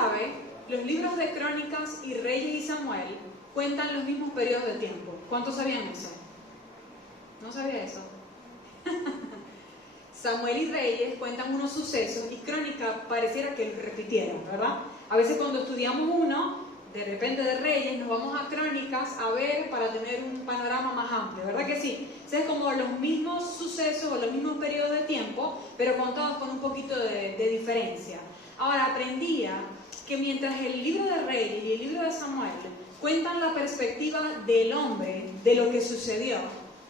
sabe, los libros de Crónicas y Reyes y Samuel cuentan los mismos periodos de tiempo. ¿Cuántos sabían eso? ¿No sabía eso? Samuel y Reyes cuentan unos sucesos y Crónicas pareciera que lo repitieran, ¿verdad? A veces cuando estudiamos uno, de repente de Reyes, nos vamos a Crónicas a ver para tener un panorama más amplio, ¿verdad que sí? O sea, es como los mismos sucesos o los mismos periodos de tiempo, pero contados con un poquito de diferencia. Ahora, aprendía que mientras el libro de Reyes y el libro de Samuel cuentan la perspectiva del hombre, de lo que sucedió,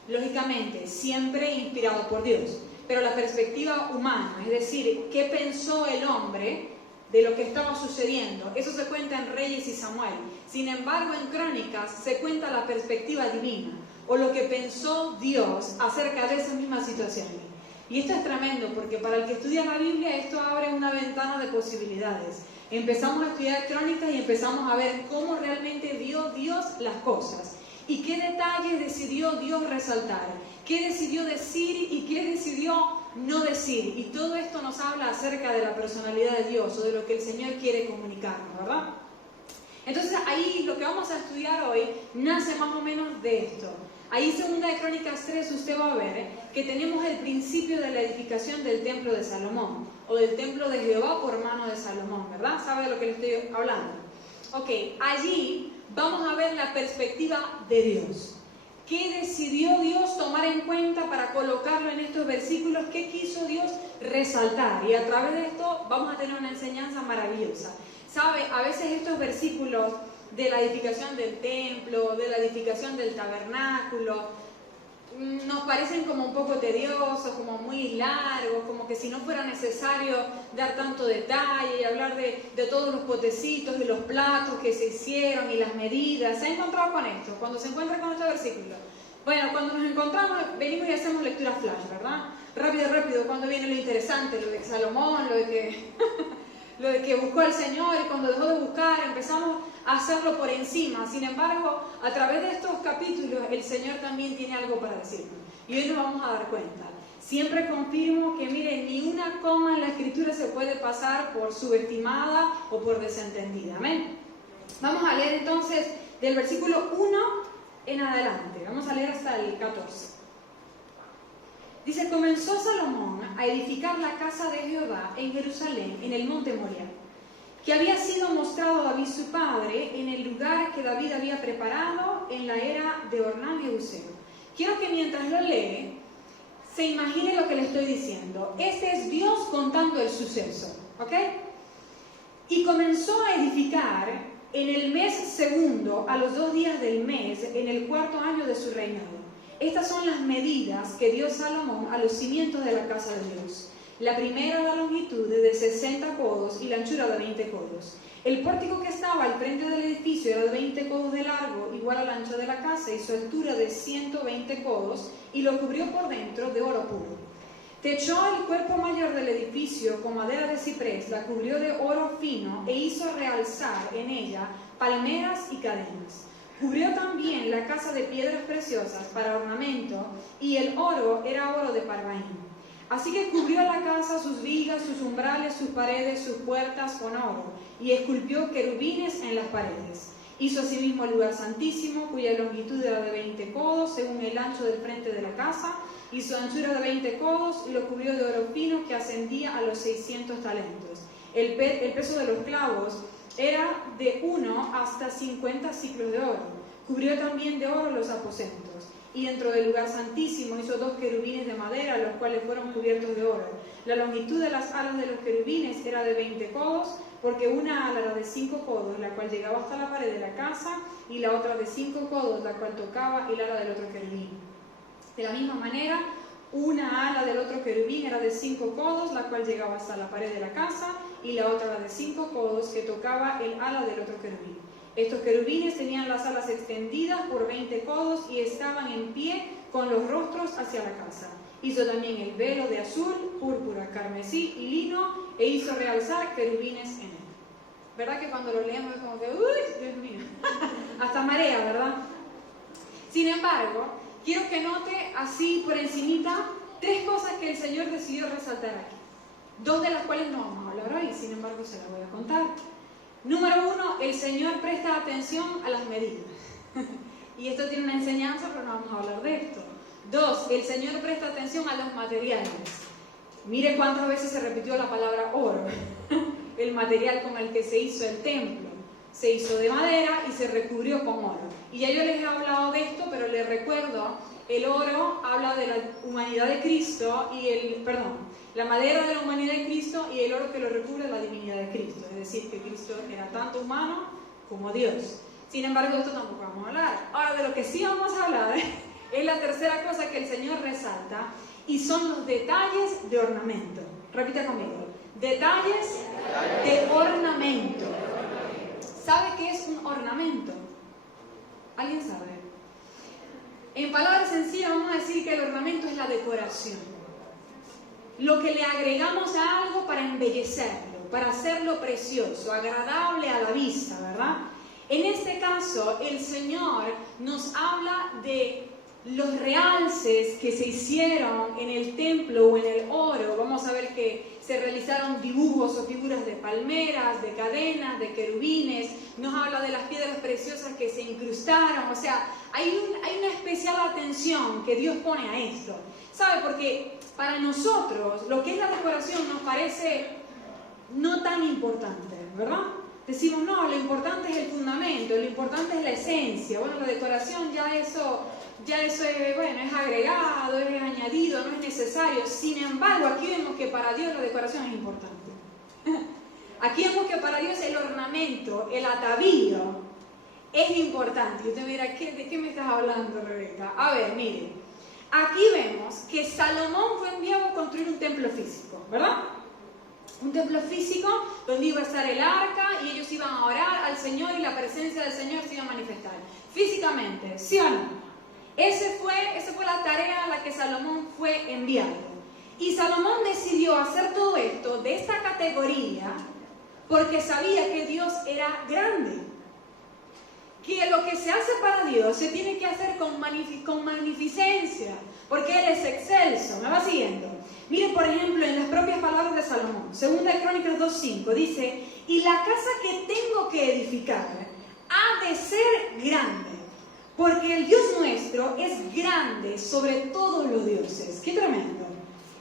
lógicamente, siempre inspirado por Dios, pero la perspectiva humana, es decir, qué pensó el hombre de lo que estaba sucediendo, eso se cuenta en Reyes y Samuel. Sin embargo, en Crónicas se cuenta la perspectiva divina, o lo que pensó Dios acerca de esa misma situación. Y esto es tremendo, porque para el que estudia la Biblia, esto abre una ventana de posibilidades. Empezamos a estudiar Crónicas y empezamos a ver cómo realmente vio Dios las cosas. Y qué detalles decidió Dios resaltar, qué decidió decir y qué decidió no decir. Y todo esto nos habla acerca de la personalidad de Dios o de lo que el Señor quiere comunicarnos, ¿verdad? Entonces ahí lo que vamos a estudiar hoy nace más o menos de esto. Ahí en 2 Crónicas 3 usted va a ver que tenemos el principio de la edificación del templo de Salomón, o del templo de Jehová por mano de Salomón, ¿verdad? ¿Sabe de lo que le estoy hablando? Ok, allí vamos a ver la perspectiva de Dios. ¿Qué decidió Dios tomar en cuenta para colocarlo en estos versículos? ¿Qué quiso Dios resaltar? Y a través de esto vamos a tener una enseñanza maravillosa. ¿Sabe? A veces estos versículos de la edificación del templo, de la edificación del tabernáculo, nos parecen como un poco tediosos, como muy largos, como que si no fuera necesario dar tanto detalle y hablar de todos los potecitos y los platos que se hicieron y las medidas. ¿Se ha encontrado con esto? Cuando se encuentra con este versículo. Bueno, cuando nos encontramos, venimos y hacemos lectura flash, ¿verdad? Rápido, cuando viene lo interesante, lo de Salomón, lo de que buscó al Señor y cuando dejó de buscar empezamos a hacerlo por encima. Sin embargo, a través de estos capítulos el Señor también tiene algo para decirnos y hoy nos vamos a dar cuenta. Siempre confirmo que miren, ni una coma en la Escritura se puede pasar por subestimada o por desentendida. Amén. Vamos a leer entonces del versículo 1 en adelante. Vamos a leer hasta el 14. Dice: comenzó Salomón a edificar la casa de Jehová en Jerusalén, en el monte Moriah, que había sido mostrado a David su padre en el lugar que David había preparado en la era de Ornán Jebuseo. Quiero que mientras lo lee, se imagine lo que le estoy diciendo. Este es Dios contando el suceso, ¿ok? Y comenzó a edificar en el mes segundo, a los 2 días del mes, en el 4º año de su reinado. Estas son las medidas que dio Salomón a los cimientos de la casa de Dios. La primera, la longitud de 60 codos y la anchura de 20 codos. El pórtico que estaba al frente del edificio era de 20 codos de largo, igual al ancho de la casa, y su altura de 120 codos, y lo cubrió por dentro de oro puro. Techó el cuerpo mayor del edificio con madera de ciprés, la cubrió de oro fino e hizo realzar en ella palmeras y cadenas. Cubrió también la casa de piedras preciosas para ornamento, y el oro era oro de Parvaim. Así que cubrió la casa, sus vigas, sus umbrales, sus paredes, sus puertas con oro, y esculpió querubines en las paredes. Hizo asimismo el lugar santísimo, cuya longitud era de 20 codos, según el ancho del frente de la casa, y su anchura de 20 codos, y lo cubrió de oro fino que ascendía a los 600 talentos. El peso de los clavos era de 1 hasta 50 siclos de oro. Cubrió también de oro los aposentos. Y dentro del lugar santísimo hizo 2 querubines de madera, los cuales fueron cubiertos de oro. La longitud de las alas de los querubines era de 20 codos, porque una ala era de 5 codos, la cual llegaba hasta la pared de la casa, y la otra de 5 codos, la cual tocaba el ala del otro querubín. De la misma manera, una ala del otro querubín era de 5 codos, la cual llegaba hasta la pared de la casa, y la otra era de 5 codos, que tocaba el ala del otro querubín. Estos querubines tenían las alas extendidas por 20 codos y estaban en pie con los rostros hacia la casa. Hizo también el velo de azul, púrpura, carmesí y lino, e hizo realzar querubines en él. ¿Verdad que cuando lo leemos es como que, uy, Dios mío, hasta marea, ¿verdad? Sin embargo, quiero que note así por encimita 3 cosas que el Señor decidió resaltar aquí. 2 de las cuales no vamos a hablar hoy, sin embargo se las voy a contar. Número 1, el Señor presta atención a las medidas. Y esto tiene una enseñanza, pero no vamos a hablar de esto. 2, el Señor presta atención a los materiales. Mire cuántas veces se repitió la palabra oro. El material con el que se hizo el templo. Se hizo de madera y se recubrió con oro. Y ya yo les he hablado de esto, pero les recuerdo, el oro habla de la humanidad de Cristo y la madera de la humanidad de Cristo y el oro que lo recubre la divinidad de Cristo. Es decir, que Cristo era tanto humano como Dios. Sin embargo, de esto tampoco vamos a hablar. Ahora, de lo que sí vamos a hablar es la tercera cosa que el Señor resalta y son los detalles de ornamento. Repita conmigo. Detalles de ornamento. ¿Sabe qué es un ornamento? ¿Alguien sabe? En palabras sencillas vamos a decir que el ornamento es la decoración. Lo que le agregamos a algo para embellecerlo, para hacerlo precioso, agradable a la vista, ¿verdad? En este caso, el Señor nos habla de los realces que se hicieron en el templo o en el oro. Vamos a ver que se realizaron dibujos o figuras de palmeras, de cadenas, de querubines. Nos habla de las piedras preciosas que se incrustaron. O sea, hay una especial atención que Dios pone a esto. ¿Sabe? Porque para nosotros lo que es la decoración nos parece no tan importante, ¿verdad? Decimos, no, lo importante es el fundamento, lo importante es la esencia. Bueno, la decoración ya eso es, bueno, es agregado, es añadido, no es necesario. Sin embargo, aquí vemos que para Dios la decoración es importante. Aquí vemos que para Dios el ornamento, el atavío, es importante. Y usted me dirá, ¿de qué me estás hablando, Rebeca? A ver, miren, aquí vemos que Salomón fue enviado a construir un templo físico, ¿verdad? Un templo físico donde iba a estar el arca y ellos iban a orar al Señor y la presencia del Señor se iba a manifestar. Físicamente, ¿sí o no? Esa fue la tarea a la que Salomón fue enviado. Y Salomón decidió hacer todo esto de esta categoría porque sabía que Dios era grande. Que lo que se hace para Dios se tiene que hacer con magnificencia, porque Él es excelso. ¿Me va siguiendo? Miren, por ejemplo, en las propias palabras de Salomón, 2 Crónicas 2:5, dice: y la casa que tengo que edificar ha de ser grande, porque el Dios nuestro es grande sobre todos los dioses. ¡Qué tremendo!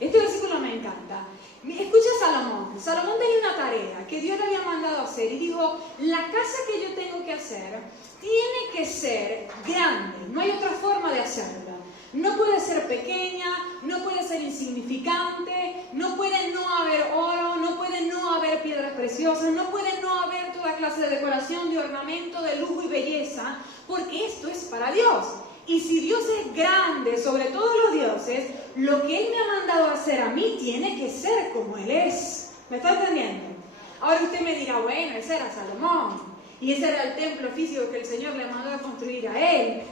Este versículo me encanta. Escucha Salomón. Salomón tenía una tarea que Dios le había mandado a hacer y dijo: la casa que yo tengo que hacer tiene que ser grande. No hay otra forma de hacerla. No puede ser pequeña, no puede ser insignificante, no puede no haber oro, no puede no haber piedras preciosas, no puede no haber toda clase de decoración, de ornamento, de lujo y belleza, porque esto es para Dios. Y si Dios es grande sobre todos los dioses, lo que Él me ha mandado a hacer a mí tiene que ser como Él es. ¿Me está entendiendo? Ahora usted me dirá, bueno, ese era Salomón. Y ese era el templo físico que el Señor le mandó a construir a él.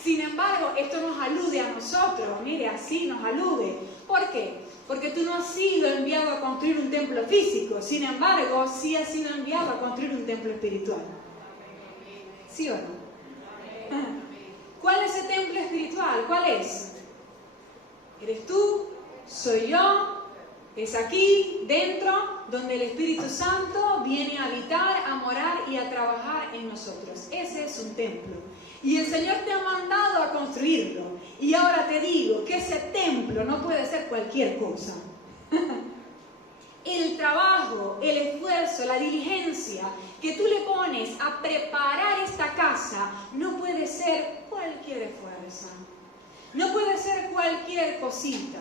Sin embargo, esto nos alude a nosotros. Mire, así nos alude. ¿Por qué? Porque tú no has sido enviado a construir un templo físico. Sin embargo, sí has sido enviado a construir un templo espiritual. ¿Sí o no? ¿Cuál es ese templo espiritual? ¿Cuál es? ¿Eres tú? ¿Soy yo? Es aquí, dentro, donde el Espíritu Santo viene a habitar, a morar y a trabajar en nosotros. Ese es un templo. Y el Señor te ha mandado a construirlo. Y ahora te digo que ese templo no puede ser cualquier cosa. El trabajo, el esfuerzo, la diligencia que tú le pones a preparar esta casa no puede ser cualquier esfuerzo. No puede ser cualquier cosita.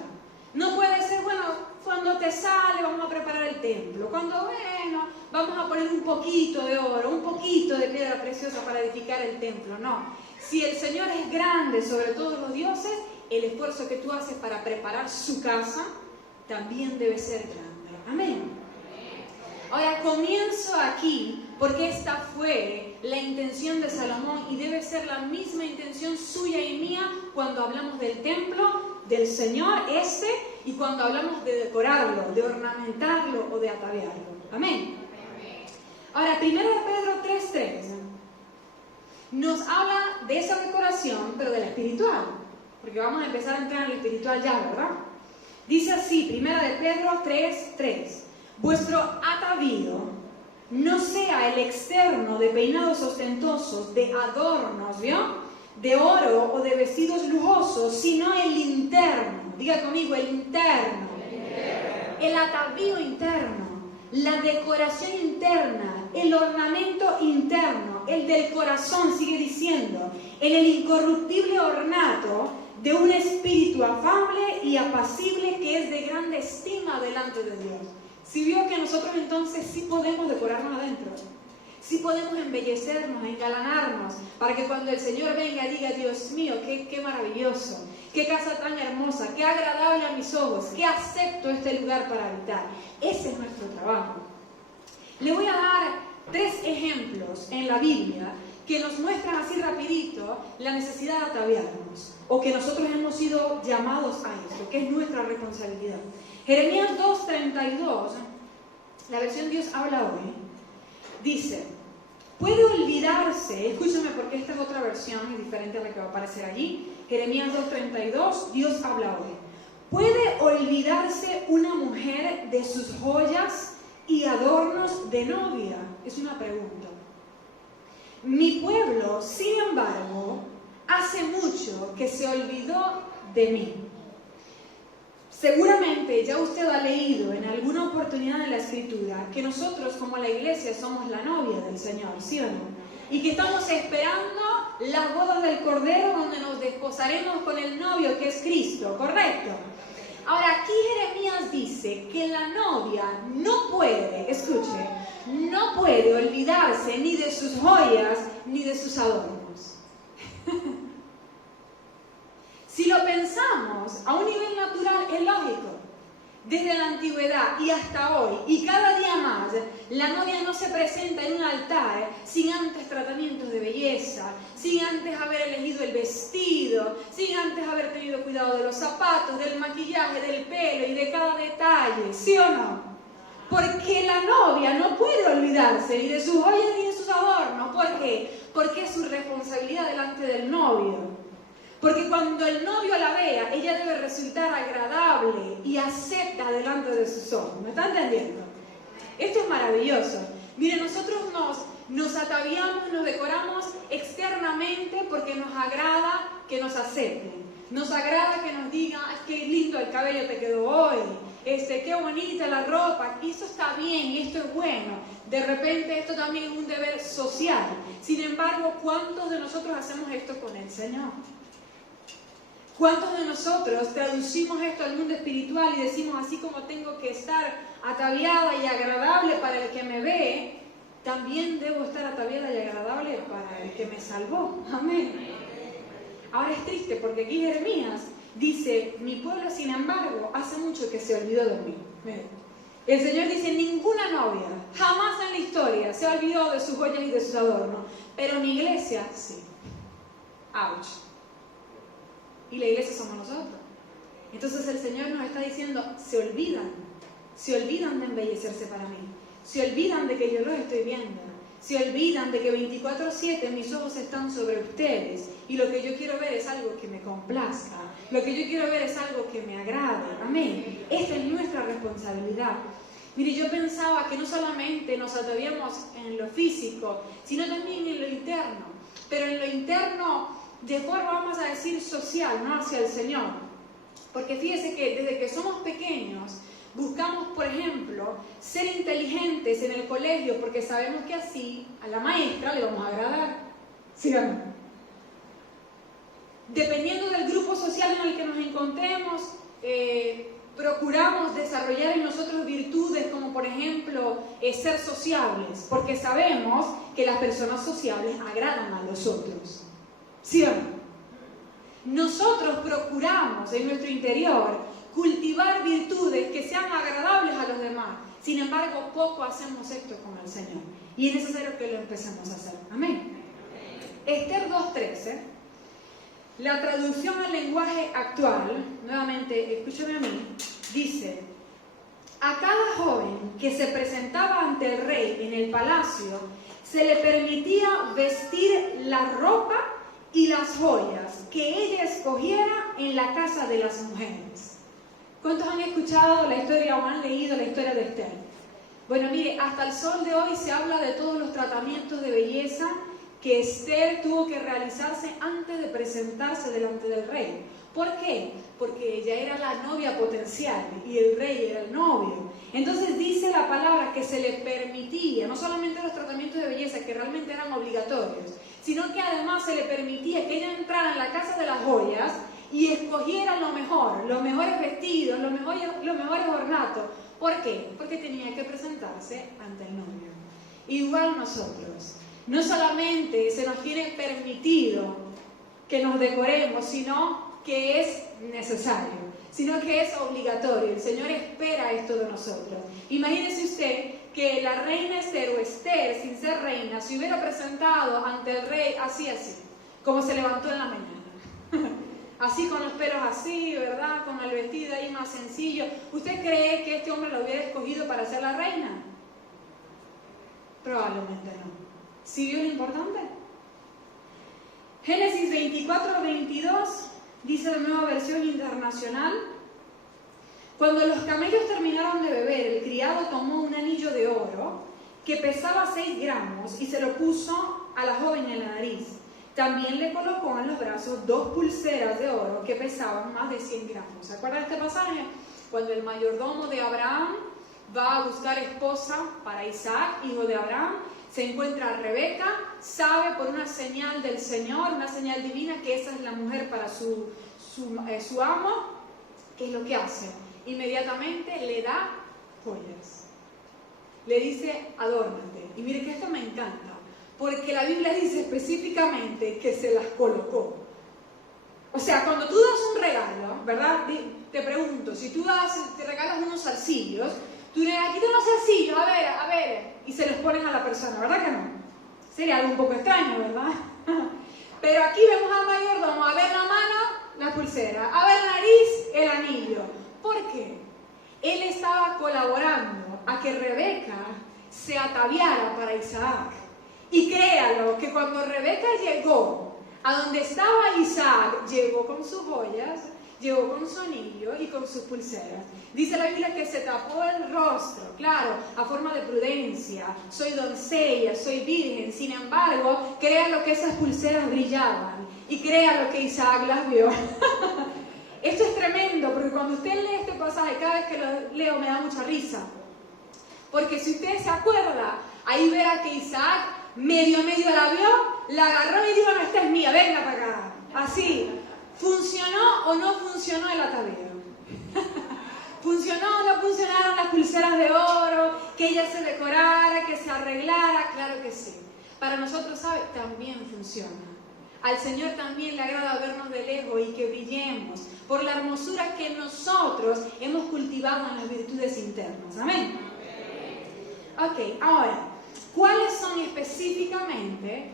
No puede ser, bueno, cuando te sale vamos a preparar el templo. Cuando, bueno, vamos a poner un poquito de oro, un poquito de piedra preciosa para edificar el templo. No. Si el Señor es grande sobre todos los dioses, el esfuerzo que tú haces para preparar su casa también debe ser grande. Amén. Ahora comienzo aquí porque esta fue la intención de Salomón y debe ser la misma intención suya y mía cuando hablamos del templo del Señor y cuando hablamos de decorarlo, de ornamentarlo o de ataviarlo. Amén. Ahora, 1 Pedro 3:3 nos habla de esa decoración, pero de la espiritual, porque vamos a empezar a entrar en lo espiritual ya, ¿verdad? Dice así, 1 Pedro 3:3: vuestro atavío no sea busca el externo de peinados ostentosos, de adornos, ¿vio? De oro o de vestidos lujosos, sino el interno. Diga conmigo, el interno. El atavío interno, la decoración interna, el ornamento interno, el del corazón, sigue diciendo, en el incorruptible ornato de un espíritu afable y apacible que es de grande estima delante de Dios. Si vio que nosotros entonces sí podemos decorarnos adentro, sí podemos embellecernos, engalanarnos, para que cuando el Señor venga diga, Dios mío, qué maravilloso, qué casa tan hermosa, qué agradable a mis ojos, qué acepto este lugar para habitar. Ese es nuestro trabajo. Le voy a dar 3 ejemplos en la Biblia que nos muestran así rapidito la necesidad de ataviarnos, o que nosotros hemos sido llamados a esto, que es nuestra responsabilidad. Jeremías 2:32, la versión Dios habla hoy, dice, puede olvidarse, escúchame porque esta es otra versión, es diferente a la que va a aparecer allí, Jeremías 2:32, Dios habla hoy. ¿Puede olvidarse una mujer de sus joyas y adornos de novia? Es una pregunta. Mi pueblo, sin embargo, hace mucho que se olvidó de mí. Seguramente ya usted ha leído en alguna oportunidad en la Escritura que nosotros como la iglesia somos la novia del Señor, ¿sí o no? Y que estamos esperando las bodas del Cordero donde nos desposaremos con el novio que es Cristo, ¿correcto? Ahora aquí Jeremías dice que la novia no puede, escuche, no puede olvidarse ni de sus joyas ni de sus adornos. Si lo pensamos a un nivel natural, es lógico. Desde la antigüedad y hasta hoy, y cada día más, la novia no se presenta en un altar sin antes tratamientos de belleza, sin antes haber elegido el vestido, sin antes haber tenido cuidado de los zapatos, del maquillaje, del pelo y de cada detalle, ¿sí o no? Porque la novia no puede olvidarse ni de sus joyas ni de sus adornos. ¿Por qué? Porque es su responsabilidad delante del novio. Porque cuando el novio la vea, ella debe resultar agradable y acepta delante de sus ojos. ¿Me está entendiendo? Esto es maravilloso. Mire, nosotros nos ataviamos, nos decoramos externamente porque nos agrada que nos acepten. Nos agrada que nos digan, qué lindo el cabello te quedó hoy, qué bonita la ropa. Y eso está bien, y esto es bueno. De repente esto también es un deber social. Sin embargo, ¿cuántos de nosotros hacemos esto con el Señor? ¿Cuántos de nosotros traducimos esto al mundo espiritual y decimos, así como tengo que estar ataviada y agradable para el que me ve, también debo estar ataviada y agradable para el que me salvó? Amén. Ahora es triste porque aquí Jeremías dice, mi pueblo sin embargo hace mucho que se olvidó de mí. El Señor dice, ninguna novia jamás en la historia se ha olvidado de sus joyas y de sus adornos, pero mi iglesia sí. Ouch. Y la iglesia somos nosotros. Entonces el Señor nos está diciendo, se olvidan de embellecerse para mí, se olvidan de que yo los estoy viendo, se olvidan de que 24/7 mis ojos están sobre ustedes y lo que yo quiero ver es algo que me complazca, lo que yo quiero ver es algo que me agrade. Amén. Esta es nuestra responsabilidad. Mire, yo pensaba que no solamente nos ataviamos en lo físico, sino también en lo interno, pero en lo interno de forma, vamos a decir, social, ¿no? Hacia el Señor. Porque fíjese que desde que somos pequeños, buscamos, por ejemplo, ser inteligentes en el colegio, porque sabemos que así a la maestra le vamos a agradar. ¿Sí o no? Dependiendo del grupo social en el que nos encontremos, procuramos desarrollar en nosotros virtudes como, por ejemplo, ser sociables, porque sabemos que las personas sociables agradan a los otros. ¿Sí o no? Nosotros procuramos en nuestro interior cultivar virtudes que sean agradables a los demás. Sin embargo, poco hacemos esto con el Señor. Y es necesario que lo empecemos a hacer. Amén. Esther 2:13, la traducción al lenguaje actual, nuevamente, escúchame a mí, dice, a cada joven que se presentaba ante el rey en el palacio, se le permitía vestir la ropa y las joyas que ella escogiera en la casa de las mujeres. ¿Cuántos han escuchado la historia o han leído la historia de Esther? Bueno, mire, hasta el sol de hoy se habla de todos los tratamientos de belleza que Esther tuvo que realizarse antes de presentarse delante del rey. ¿Por qué? Porque ella era la novia potencial y el rey era el novio. Entonces dice la palabra que se le permitía, no solamente los tratamientos de belleza que realmente eran obligatorios, sino que además se le permitía que ella entrara en la casa de las joyas y escogiera lo mejor, los mejores vestidos, los mejores ornatos. ¿Por qué? Porque tenía que presentarse ante el novio. Igual nosotros, no solamente se nos tiene permitido que nos decoremos, sino que es necesario, sino que es obligatorio. El Señor espera esto de nosotros. Imagínese usted que la reina Esther, o Esther, sin ser reina, se hubiera presentado ante el rey así, como se levantó en la mañana. Así, con los pelos así, ¿verdad? Con el vestido ahí más sencillo. ¿Usted cree que este hombre lo hubiera escogido para ser la reina? Probablemente no. ¿Sí vio lo importante? Génesis 24-22 dice la Nueva Versión Internacional: cuando los camellos terminaron de beber, el criado tomó un anillo de oro que pesaba 6 gramos y se lo puso a la joven en la nariz. También le colocó en los brazos 2 pulseras de oro que pesaban más de 100 gramos. ¿Se acuerda de este pasaje? Cuando el mayordomo de Abraham va a buscar esposa para Isaac, hijo de Abraham, se encuentra a Rebeca, sabe por una señal del Señor, una señal divina, que esa es la mujer para su amo. ¿Qué es lo que hace? Inmediatamente le da joyas. Le dice, adórnate. Y mire que esto me encanta, porque la Biblia dice específicamente que se las colocó. O sea, cuando tú das un regalo, ¿verdad? Te pregunto, si tú te regalas unos zarcillos, tú le das, aquí tengo unos zarcillos, a ver, y se los pones a la persona, ¿verdad que no? Sería algo un poco extraño, ¿verdad? Pero aquí vemos al mayordomo, a ver la mano, la pulsera, a ver la nariz, el anillo. ¿Por qué? Él estaba colaborando a que Rebeca se ataviara para Isaac. Y créalo, que cuando Rebeca llegó a donde estaba Isaac, llegó con sus joyas, llegó con su anillo y con sus pulseras. Dice la Biblia que se tapó el rostro, claro, a forma de prudencia. Soy doncella, soy virgen. Sin embargo, créalo que esas pulseras brillaban. Y créalo que Isaac las vio. Esto es tremendo, porque cuando usted lee este pasaje, cada vez que lo leo me da mucha risa. Porque si usted se acuerda, ahí verá que Isaac medio la vio, la agarró y dijo, no, esta es mía, venga para acá. Así. ¿Funcionó o no funcionó el atavío? ¿Funcionó o no funcionaron las pulseras de oro? Que ella se decorara, que se arreglara. Claro que sí. Para nosotros, ¿sabe? También funciona. Al Señor también le agrada vernos de lejos y que brillemos por la hermosura que nosotros hemos cultivado en las virtudes internas. Amén. Ok, ahora, ¿cuáles son específicamente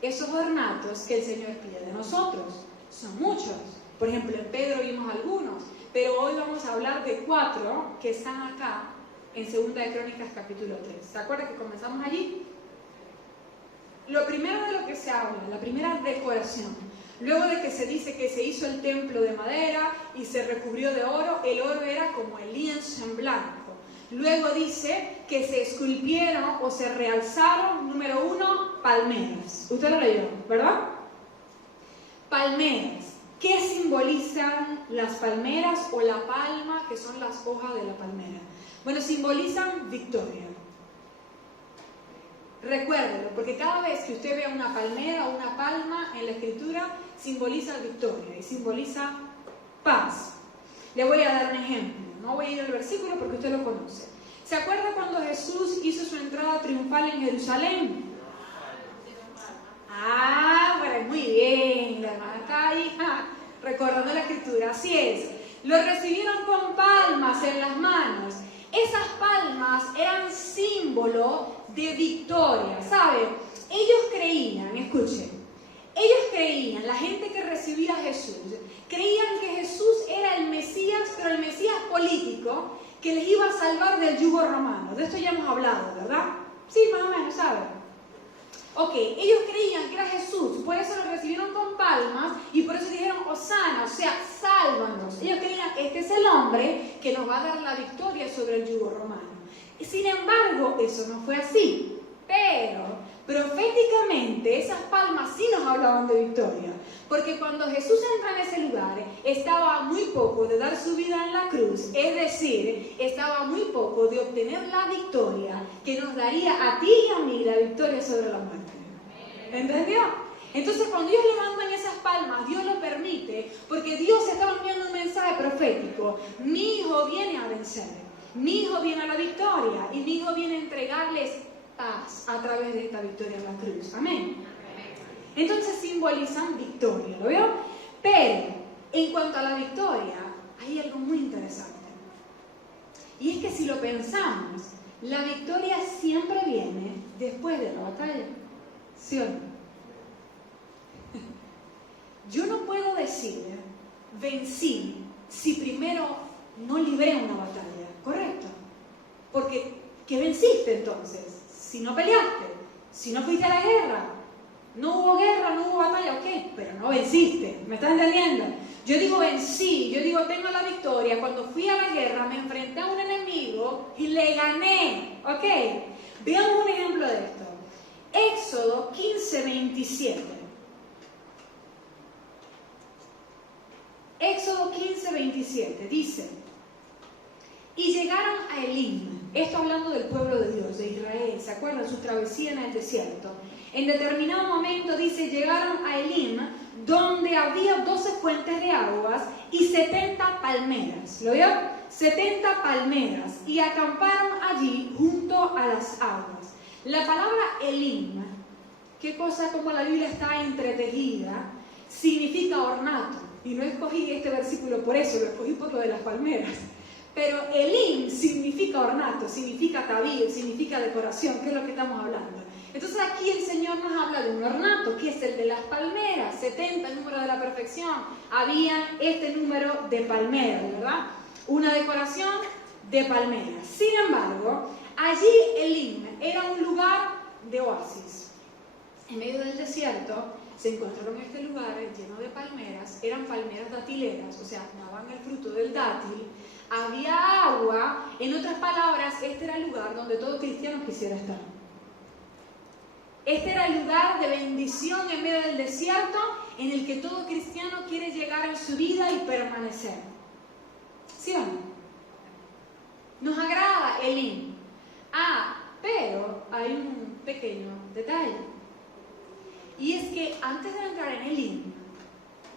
esos ornatos que el Señor pide de nosotros? Son muchos. Por ejemplo, en Pedro vimos algunos, pero hoy vamos a hablar de 4 que están acá en 2 de Crónicas capítulo 3. ¿Se acuerdan que comenzamos allí? Lo primero de lo que se habla, la primera decoración, luego de que se dice que se hizo el templo de madera y se recubrió de oro, el oro era como el lienzo en blanco. Luego dice que se esculpieron o se realzaron, número 1, palmeras. Usted lo leyó, ¿verdad? Palmeras. ¿Qué simbolizan las palmeras o la palma, que son las hojas de la palmera? Bueno, simbolizan victoria. Recuérdelo, porque cada vez que usted vea una palmera o una palma en la Escritura, simboliza victoria y simboliza paz. Le voy a dar un ejemplo. No voy a ir al versículo porque usted lo conoce. ¿Se acuerda cuando Jesús hizo su entrada triunfal en Jerusalén? Bueno, muy bien, la hermana acá, hija, recordando la Escritura. Así es. Lo recibieron con palmas en las manos. Esas palmas eran símbolo de victoria, ¿sabe? Ellos creían, escuchen, la gente que recibía a Jesús, creían que Jesús era el Mesías, pero el Mesías político, que les iba a salvar del yugo romano. De esto ya hemos hablado, ¿verdad? Sí, más o menos, ¿saben? Ok, ellos creían que era Jesús, por eso lo recibieron con palmas y por eso dijeron Hosana, o sea, sálvanos. Ellos creían, este es el hombre que nos va a dar la victoria sobre el yugo romano. Sin embargo, eso no fue así. Pero proféticamente esas palmas sí nos hablaban de victoria. Porque cuando Jesús entra en ese lugar, estaba a muy poco de dar su vida en la cruz. Es decir, estaba a muy poco de obtener la victoria que nos daría a ti y a mí la victoria sobre la muerte. ¿Entendió? Entonces cuando ellos levantan esas palmas, Dios lo permite, porque Dios estaba enviando un mensaje profético. Mi hijo viene a vencer, mi hijo viene a la victoria, y mi hijo viene a entregarles paz a través de esta victoria en la cruz. Amén. Entonces simbolizan victoria, ¿lo veo? Pero en cuanto a la victoria, hay algo muy interesante. Y es que si lo pensamos, la victoria siempre viene después de la batalla. ¿Sí o no? Yo no puedo decir vencí si primero no libré una batalla, ¿correcto? Porque, ¿qué venciste entonces? Si no peleaste, si no fuiste a la guerra, no hubo batalla, ok, pero no venciste, ¿me estás entendiendo? Yo digo vencí, yo digo tengo la victoria. Cuando fui a la guerra me enfrenté a un enemigo y le gané, ok. Veamos un ejemplo de esto. Éxodo 15:27. Éxodo 15:27 dice: y llegaron a Elim. Esto hablando del pueblo de Dios, de Israel. ¿Se acuerdan? Su travesía en el desierto. En determinado momento dice, llegaron a Elim, donde había 12 fuentes de aguas y 70 palmeras. ¿Lo vio? 70 palmeras. Y acamparon allí junto a las aguas. La palabra Elim, qué cosa como la Biblia está entretejida, significa ornato. Y no escogí este versículo por eso, lo escogí por lo de las palmeras. Pero Elim significa ornato, significa atavío, significa decoración, que es lo que estamos hablando. Entonces aquí el Señor nos habla de un ornato, que es el de las palmeras, 70, el número de la perfección. Había este número de palmeras, ¿verdad? Una decoración de palmeras. Sin embargo, allí Elim era un lugar de oasis. En medio del desierto se encontraron este lugar lleno de palmeras, eran palmeras datileras, o sea, daban el fruto del dátil. Había agua, en otras palabras, este era el lugar donde todo cristiano quisiera estar. Este era el lugar de bendición en medio del desierto, en el que todo cristiano quiere llegar en su vida y permanecer. ¿Sí o no? Nos agrada Elim. Pero hay un pequeño detalle. Y es que antes de entrar en Elim,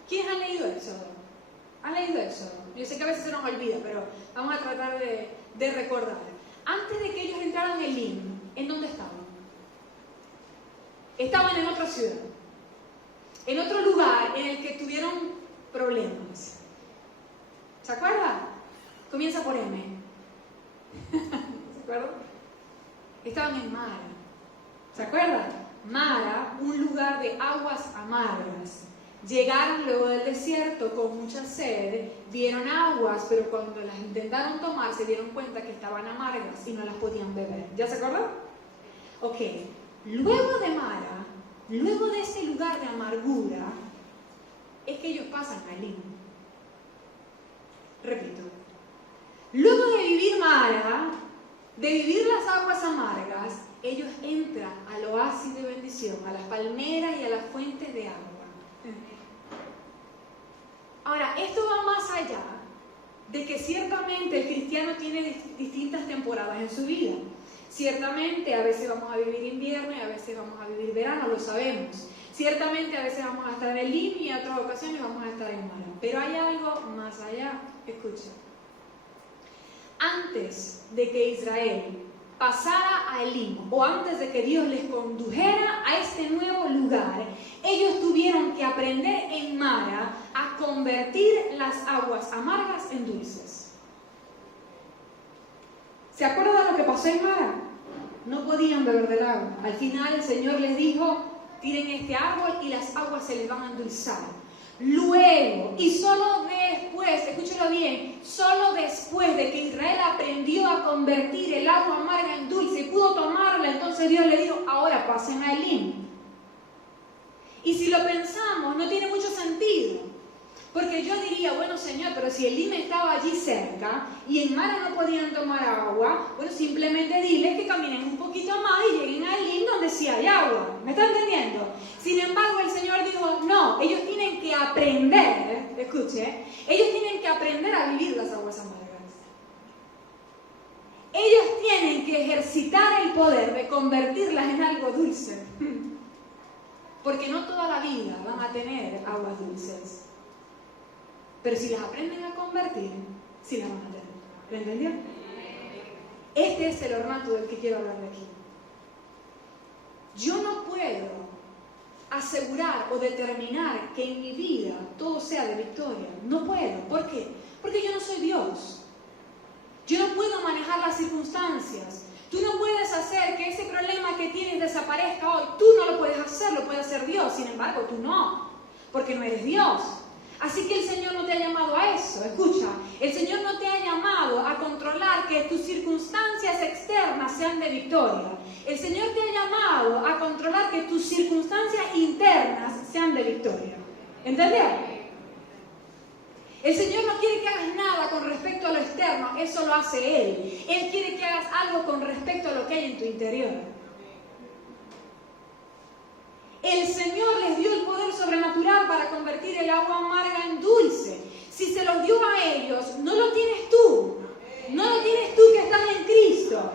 ¿quiénes han leído Éxodo? ¿Han leído Éxodo? Yo sé que a veces se nos olvida, pero vamos a tratar de recordar. Antes de que ellos entraran en Elim, ¿en dónde estaban? Estaban en otra ciudad, en otro lugar en el que tuvieron problemas. ¿Se acuerdan? Comienza por M. ¿Se acuerdan? Estaban en Mara. ¿Se acuerdan? Mara, un lugar de aguas amargas. Llegaron luego del desierto con mucha sed, vieron aguas, pero cuando las intentaron tomar se dieron cuenta que estaban amargas y no las podían beber. ¿Ya se acuerdan? Ok. Luego de Mara, luego de este lugar de amargura, es que ellos pasan a Elim. Repito. Luego de vivir Mara, de vivir las aguas amargas, ellos entran al oasis de bendición, a las palmeras y a las fuentes de agua. Ahora, esto va más allá de que ciertamente el cristiano tiene distintas temporadas en su vida. Ciertamente a veces vamos a vivir invierno y a veces vamos a vivir verano, lo sabemos. Ciertamente a veces vamos a estar en Elim y en otras ocasiones vamos a estar en Mara. Pero hay algo más allá. Escuchen. Antes de que Israel pasara a Elim, o antes de que Dios les condujera a este nuevo lugar, ellos tuvieron que aprender en Mara a convertir las aguas amargas en dulces. ¿Se acuerdan de lo que pasó en Mara? No podían beber del agua. Al final el Señor les dijo, tiren este árbol y las aguas se les van a endulzar. Luego, y solo después, escúchalo bien, solo después de que Israel aprendió a convertir el agua amarga en dulce y pudo tomarla, entonces Dios le dijo, ahora pasen a Elim. Y si lo pensamos, no tiene mucho sentido, Porque yo diría, bueno Señor, pero si el Lime estaba allí cerca y en Mara no podían tomar agua, bueno, simplemente diles que caminen un poquito más y lleguen al Lime donde sí hay agua. ¿Me está entendiendo? Sin embargo, el Señor dijo, no, ellos tienen que aprender, escuche, ellos tienen que aprender a vivir las aguas amargas. Ellos tienen que ejercitar el poder de convertirlas en algo dulce. Porque no toda la vida van a tener aguas dulces. Pero si las aprenden a convertir, sí las van a tener. ¿Lo entendieron? Este es el ornato del que quiero hablar de aquí. Yo no puedo asegurar o determinar que en mi vida todo sea de victoria. No puedo. ¿Por qué? Porque yo no soy Dios. Yo no puedo manejar las circunstancias. Tú no puedes hacer que ese problema que tienes desaparezca hoy. Tú no lo puedes hacer, lo puede hacer Dios. Sin embargo, tú no, porque no eres Dios. Así que el Señor no te ha llamado a eso. Escucha, el Señor no te ha llamado a controlar que tus circunstancias externas sean de victoria. El Señor te ha llamado a controlar que tus circunstancias internas sean de victoria. ¿Entendieron? El Señor no quiere que hagas nada con respecto a lo externo, eso lo hace Él. Él quiere que hagas algo con respecto a lo que hay en tu interior. El Señor les dio el poder sobrenatural para convertir el agua amarga en dulce. Si se lo dio a ellos, no lo tienes tú. No lo tienes tú que estás en Cristo.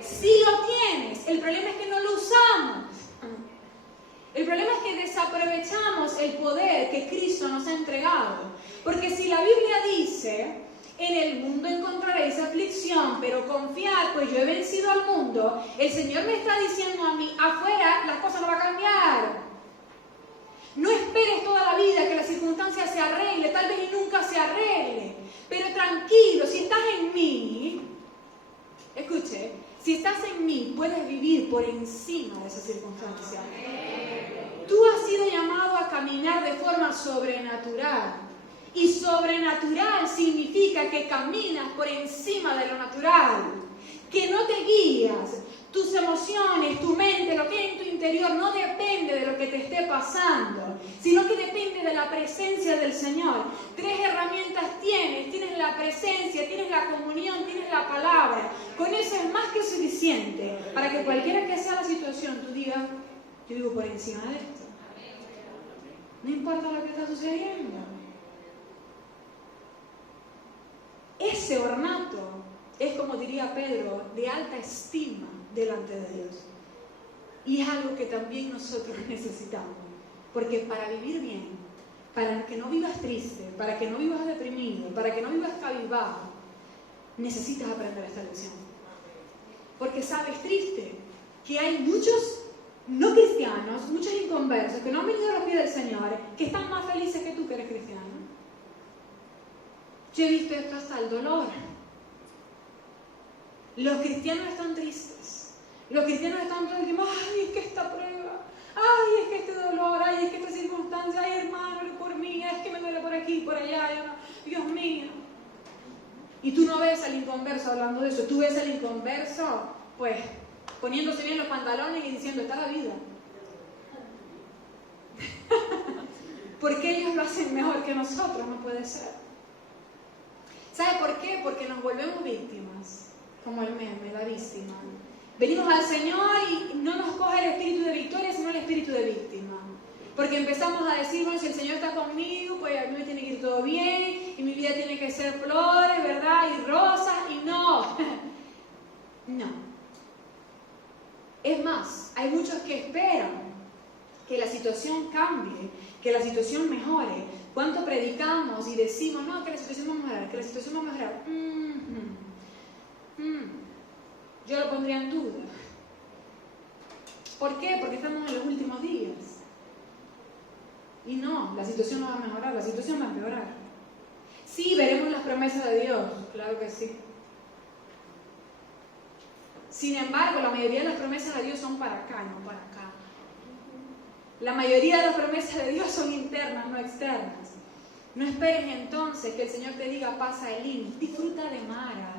Si lo tienes, el problema es que no lo usamos. El problema es que desaprovechamos el poder que Cristo nos ha entregado. Porque si la Biblia dice, en el mundo encontraréis aflicción, pero confiad, pues yo he vencido al mundo, el Señor me está diciendo a mí, afuera las cosas no van a cambiar. No esperes toda la vida que la circunstancia se arregle, tal vez y nunca se arregle. Pero tranquilo, si estás en mí, escuche, si estás en mí, puedes vivir por encima de esa circunstancia. Tú has sido llamado a caminar de forma sobrenatural. Y sobrenatural significa que caminas por encima de lo natural. Que no te guías. Tus emociones, tu mente, lo que hay en tu interior no depende de lo que te esté pasando, sino que depende de la presencia del Señor. 3 herramientas tienes. Tienes la presencia, tienes la comunión, tienes la palabra. Con eso es más que suficiente para que cualquiera que sea la situación, tú digas, yo vivo por encima de esto. No importa lo que está sucediendo. Ese ornato es, como diría Pedro, de alta estima delante de Dios. Y es algo que también nosotros necesitamos. Porque para vivir bien, para que no vivas triste, para que no vivas deprimido, para que no vivas cabizbajo, necesitas aprender esta lección. Porque sabes, triste, que hay muchos no cristianos, muchos inconversos que no han venido a los pies del Señor, que están más felices que tú que eres cristiano. Yo he visto esto hasta el dolor. Los cristianos están tristes. Los cristianos están todo el tiempo, ay, es que esta prueba, ay, es que este dolor, ay, es que esta circunstancia, ay, hermano, ore por mí, es que me duele por aquí, por allá, Dios mío. Y tú no ves al inconverso hablando de eso, tú ves al inconverso, pues, poniéndose bien los pantalones y diciendo, está la vida. Porque ellos lo hacen mejor que nosotros, no puede ser. ¿Sabe por qué? Porque nos volvemos víctimas, como el meme, la víctima. Venimos al Señor y no nos coge el espíritu de victoria, sino el espíritu de víctima. Porque empezamos a decir, bueno, si el Señor está conmigo, pues a mí me tiene que ir todo bien, y mi vida tiene que ser flores, ¿verdad? Y rosas, y no. No. Es más, hay muchos que esperan que la situación cambie, que la situación mejore. ¿Cuánto predicamos y decimos, no, que la situación va a mejorar, que la situación va a mejorar? Yo lo pondría en duda. ¿Por qué? Porque estamos en los últimos días. Y no, la situación no va a mejorar, la situación va a empeorar. Sí, veremos las promesas de Dios, claro que sí. Sin embargo, la mayoría de las promesas de Dios son para acá, no para acá. La mayoría de las promesas de Dios son internas, no externas. No esperes entonces que el Señor te diga, pasa el Lime. Disfruta de Mara.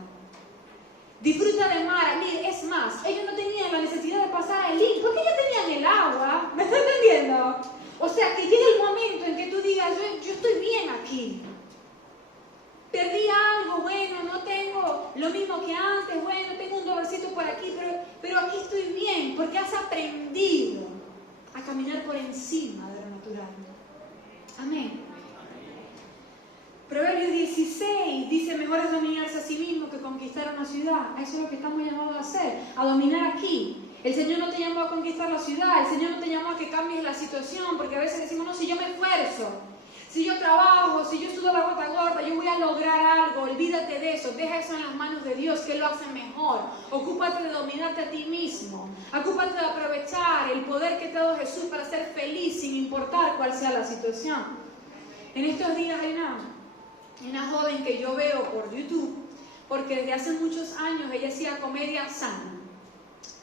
Disfruta de Mara. Mire, es más, ellos no tenían la necesidad de pasar el Lime, porque ya tenían el agua. ¿Me está entendiendo? O sea, que llegue el momento en que tú digas, yo estoy bien aquí. a caminar por encima de lo natural. Amén. Proverbios 16 dice, mejor es dominarse a sí mismo que conquistar una ciudad. Eso es lo que estamos llamados a hacer, a dominar aquí. El Señor no te llamó a conquistar la ciudad, el Señor no te llamó a que cambies la situación, porque a veces decimos, no, si yo me esfuerzo, si yo trabajo, si yo sudo la gota gorda, yo voy a lograr algo. Olvídate de eso, deja eso en las manos de Dios, que Él lo hace mejor. Ocúpate de dominarte a ti mismo, ocúpate de aprovechar el poder que te ha dado Jesús para ser feliz sin importar cuál sea la situación. En estos días hay una joven que yo veo por YouTube, porque desde hace muchos años ella hacía comedia sana.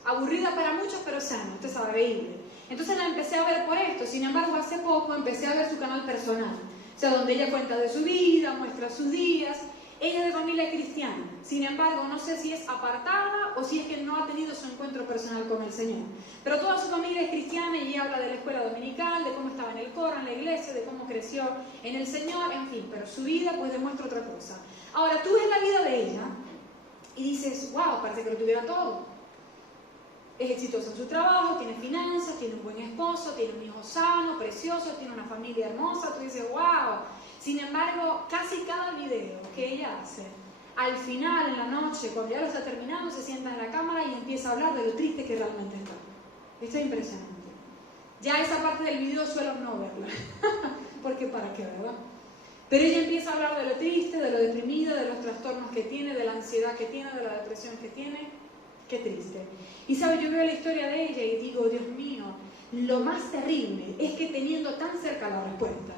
Aburrida para muchos, pero sana, usted sabe, veíble. Entonces la empecé a ver por esto. Sin embargo, hace poco empecé a ver su canal personal, o sea, donde ella cuenta de su vida, muestra sus días. Ella es de familia cristiana. Sin embargo, no sé si es apartada o si es que no ha tenido su encuentro personal con el Señor. Pero toda su familia es cristiana y ella habla de la escuela dominical, de cómo estaba en el coro, en la iglesia, de cómo creció en el Señor, en fin. Pero su vida pues demuestra otra cosa. Ahora, tú ves la vida de ella y dices, wow, parece que lo tuviera todo. Es exitosa en su trabajo, tiene finanzas, tiene un buen esposo, tiene un hijo sano, precioso, tiene una familia hermosa. Tú dices, wow. Sin embargo, casi cada video que ella hace, al final, en la noche, cuando ya lo está terminando, se sienta en la cámara y empieza a hablar de lo triste que realmente está. Esto es impresionante. Ya esa parte del video suelo no verla, porque para qué, ¿verdad? Pero ella empieza a hablar de lo triste, de lo deprimida, de los trastornos que tiene, de la ansiedad que tiene, de la depresión que tiene. Qué triste. Y sabes, yo veo la historia de ella y digo, Dios mío, lo más terrible es que teniendo tan cerca la respuesta,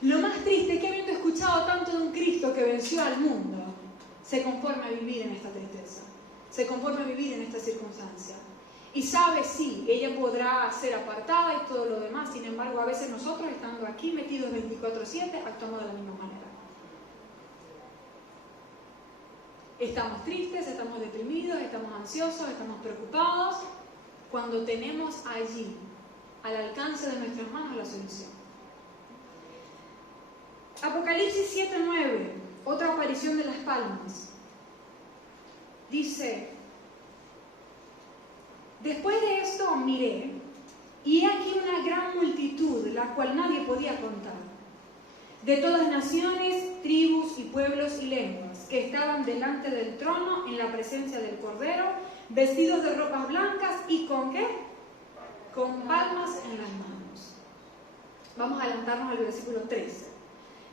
lo más triste es que habiendo escuchado tanto de un Cristo que venció al mundo, se conforma a vivir en esta tristeza, se conforma a vivir en esta circunstancia. Y sabe, sí, ella podrá ser apartada y todo lo demás, sin embargo, a veces nosotros, estando aquí metidos 24/7, actuamos de la misma manera. Estamos tristes, estamos deprimidos, estamos ansiosos, estamos preocupados, cuando tenemos allí, al alcance de nuestras manos, la solución. Apocalipsis 7:9, otra aparición de las palmas. Dice, después de esto miré, y he aquí una gran multitud, la cual nadie podía contar, de todas naciones, tribus y pueblos y lenguas, que estaban delante del trono en la presencia del Cordero, vestidos de ropas blancas y ¿con qué? Con palmas en las manos. Vamos a adelantarnos al versículo 13.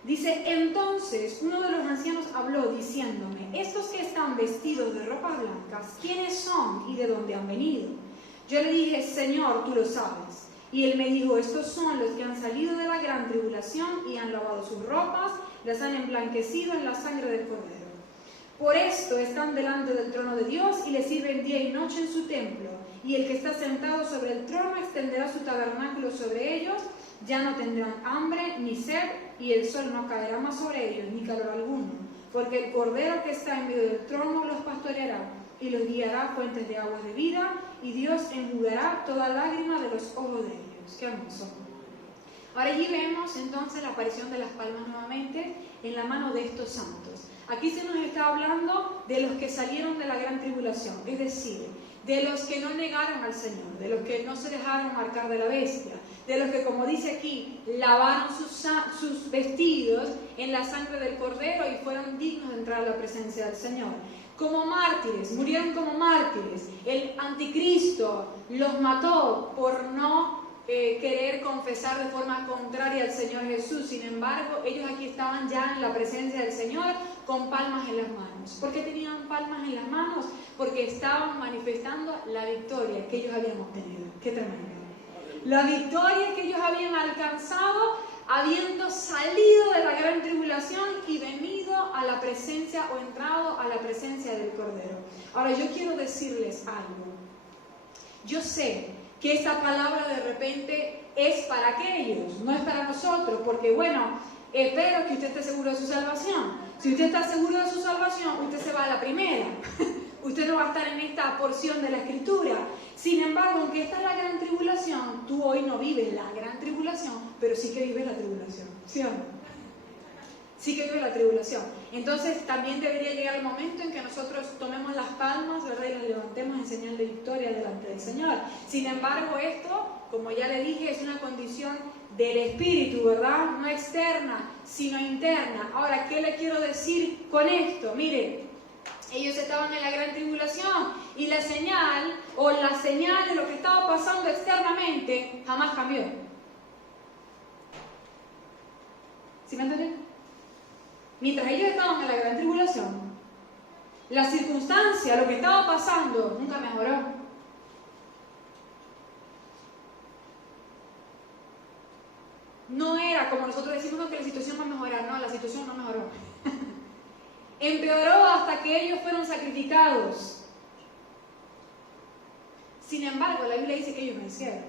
Dice, entonces uno de los ancianos habló diciéndome, estos que están vestidos de ropas blancas, ¿quiénes son y de dónde han venido? Yo le dije, Señor, tú lo sabes. Y él me dijo, estos son los que han salido de la gran tribulación y han lavado sus ropas, las han emblanquecido en la sangre del Cordero. Por esto están delante del trono de Dios y le sirven día y noche en su templo. Y el que está sentado sobre el trono extenderá su tabernáculo sobre ellos, ya no tendrán hambre ni sed, y el sol no caerá más sobre ellos, ni calor alguno, porque el Cordero que está en medio del trono los pastoreará y los guiará a fuentes de aguas de vida, y Dios enjugará toda lágrima de los ojos de ellos. ¡Qué hermoso! Ahora allí vemos entonces la aparición de las palmas nuevamente en la mano de estos santos. Aquí se nos está hablando de los que salieron de la gran tribulación, es decir, de los que no negaron al Señor, de los que no se dejaron marcar de la bestia, de los que, como dice aquí, lavaron sus vestidos en la sangre del Cordero y fueron dignos de entrar a la presencia del Señor. Como mártires, murieron como mártires. El anticristo los mató por no querer confesar de forma contraria al Señor Jesús. Sin embargo, ellos aquí estaban ya en la presencia del Señor con palmas en las manos. ¿Por qué tenían palmas en las manos? Porque estaban manifestando la victoria que ellos habían obtenido. ¡Qué tremendo! La victoria que ellos habían alcanzado habiendo salido de la gran tribulación y venido a la presencia o entrado a la presencia del Cordero. Ahora yo quiero decirles algo. Yo sé que esta palabra de repente es para aquellos, no es para nosotros, porque bueno, espero que usted esté seguro de su salvación. Si usted está seguro de su salvación, usted se va a la primera. Usted no va a estar en esta porción de la Escritura. Sin embargo, aunque esta es la gran tribulación, tú hoy no vives la gran tribulación, pero sí que vives la tribulación. ¿Sí o no? sí que vive la tribulación. Entonces también debería llegar el momento en que nosotros tomemos las palmas, ¿verdad? Y las levantemos en señal de victoria delante del Señor. Sin embargo, esto, como ya le dije, es una condición del espíritu, ¿verdad? No externa, sino interna. Ahora, ¿qué le quiero decir con esto? Mire, ellos estaban en la gran tribulación y la señal, o la señal de lo que estaba pasando externamente, jamás cambió. ¿Sí me entienden? Mientras ellos estaban en la gran tribulación, la circunstancia, lo que estaba pasando, nunca mejoró. No era como nosotros decimos, no, que la situación va a mejorar. No, la situación no mejoró. Empeoró hasta que ellos fueron sacrificados. Sin embargo, la Biblia dice que ellos vencieron.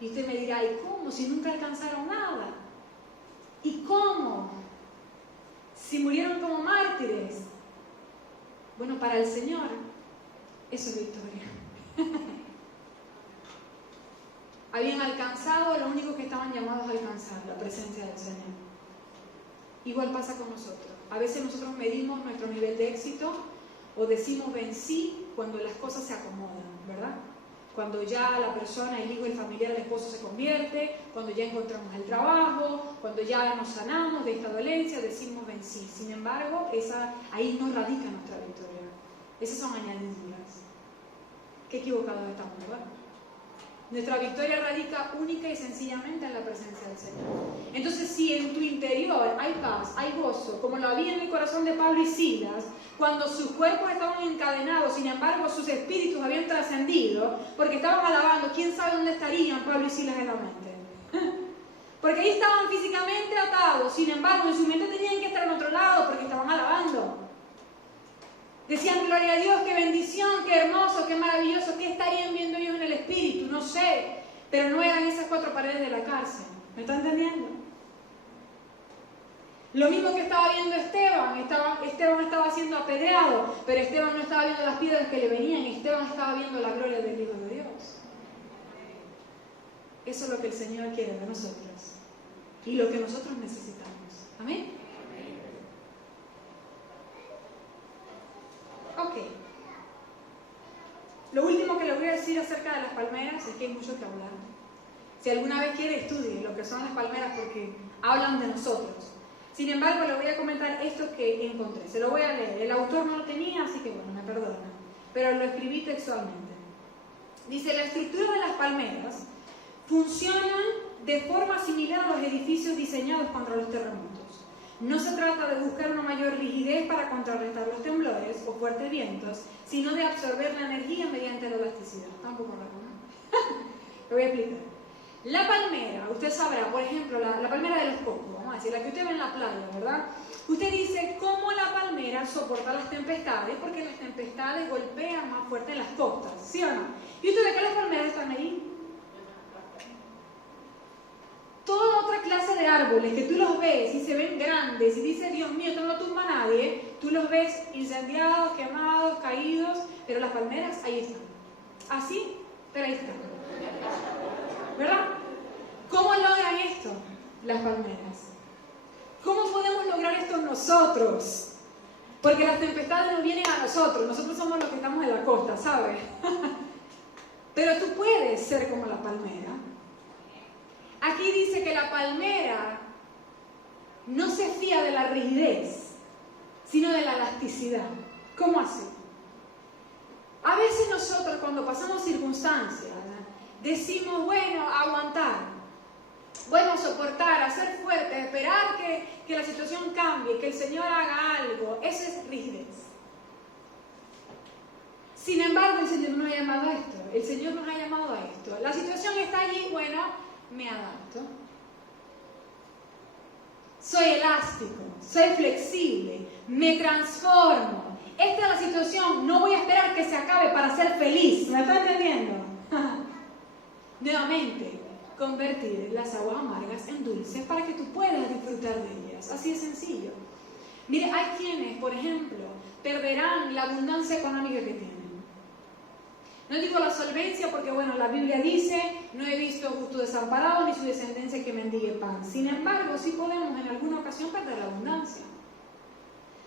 Y usted me dirá, ¿y cómo? Si nunca alcanzaron nada. ¿Y cómo? Si murieron como mártires. Bueno, para el Señor, eso es victoria. Habían alcanzado lo único que estaban llamados a alcanzar, la presencia del Señor. Igual pasa con nosotros. A veces nosotros medimos nuestro nivel de éxito o decimos vencí cuando las cosas se acomodan, ¿verdad? Cuando ya la persona, el hijo, el familiar, el esposo se convierte, cuando ya encontramos el trabajo, cuando ya nos sanamos de esta dolencia, decimos vencí. Sin embargo, ahí no radica nuestra victoria. Esas son añadiduras. Qué equivocados estamos, ¿verdad? Nuestra victoria radica única y sencillamente en la presencia del Señor. Entonces, si en tu interior hay paz, hay gozo, como lo había en el corazón de Pablo y Silas, cuando sus cuerpos estaban encadenados, sin embargo sus espíritus habían trascendido, porque estaban alabando, ¿quién sabe dónde estarían Pablo y Silas en la mente? Porque ahí estaban físicamente atados, sin embargo en su mente tenían que estar en otro lado, porque estaban alabando. Decían, gloria a Dios, qué bendición, qué hermoso, qué maravilloso, ¿qué estarían viendo ellos en el espíritu? No sé, pero no eran esas cuatro paredes de la cárcel. ¿Me están entendiendo? Lo mismo que estaba viendo Esteban estaba siendo apedreado, pero Esteban no estaba viendo las piedras que le venían, Esteban estaba viendo la gloria del Hijo de Dios. Eso es lo que el Señor quiere de nosotros y lo que nosotros necesitamos. Amén. Ok. Lo último que le voy a decir acerca de las palmeras es que hay mucho que hablar. Si alguna vez quiere, estudie lo que son las palmeras porque hablan de nosotros. Sin embargo, le voy a comentar esto que encontré. Se lo voy a leer. El autor no lo tenía, así que bueno, me perdona. Pero lo escribí textualmente. Dice, la estructura de las palmeras funcionan de forma similar a los edificios diseñados contra los terremotos. No se trata de buscar una mayor rigidez para contrarrestar los temblores o fuertes vientos, sino de absorber la energía mediante la elasticidad. Tampoco raro, ¿no? Lo voy a explicar. La palmera, usted sabrá, por ejemplo, la palmera de los cocos, vamos a decir, la que usted ve en la playa, ¿verdad? Usted dice cómo la palmera soporta las tempestades, porque las tempestades golpean más fuerte en las costas, ¿sí o no? Y usted ve que las palmeras están ahí. Toda otra clase de árboles que tú los ves y se ven grandes y dices, Dios mío, esto no tumba a nadie, tú los ves incendiados, quemados, caídos, pero las palmeras ahí están. Así, pero ahí están. ¿Verdad? ¿Cómo logran esto las palmeras? ¿Cómo podemos lograr esto nosotros? Porque las tempestades no vienen a nosotros somos los que estamos en la costa, ¿sabes? Pero tú puedes ser como la palmera. Aquí dice que la palmera no se fía de la rigidez, sino de la elasticidad. ¿Cómo así? A veces nosotros cuando pasamos circunstancias, decimos, bueno, aguantar, bueno, soportar, hacer fuerte, esperar que la situación cambie, que el Señor haga algo. Eso es rigidez. Sin embargo, el Señor nos ha llamado a esto. El Señor nos ha llamado a esto. La situación está allí, bueno, me adapto. Soy elástico, soy flexible, me transformo. Esta es la situación, no voy a esperar que se acabe para ser feliz. ¿Me está entendiendo? Nuevamente, convertir las aguas amargas en dulces para que tú puedas disfrutar de ellas. Así de sencillo. Mire, hay quienes, por ejemplo, perderán la abundancia económica que tienen. No digo la solvencia porque, bueno, la Biblia dice, no he visto justo desamparado ni su descendencia que mendigue pan. Sin embargo, sí podemos en alguna ocasión perder la abundancia.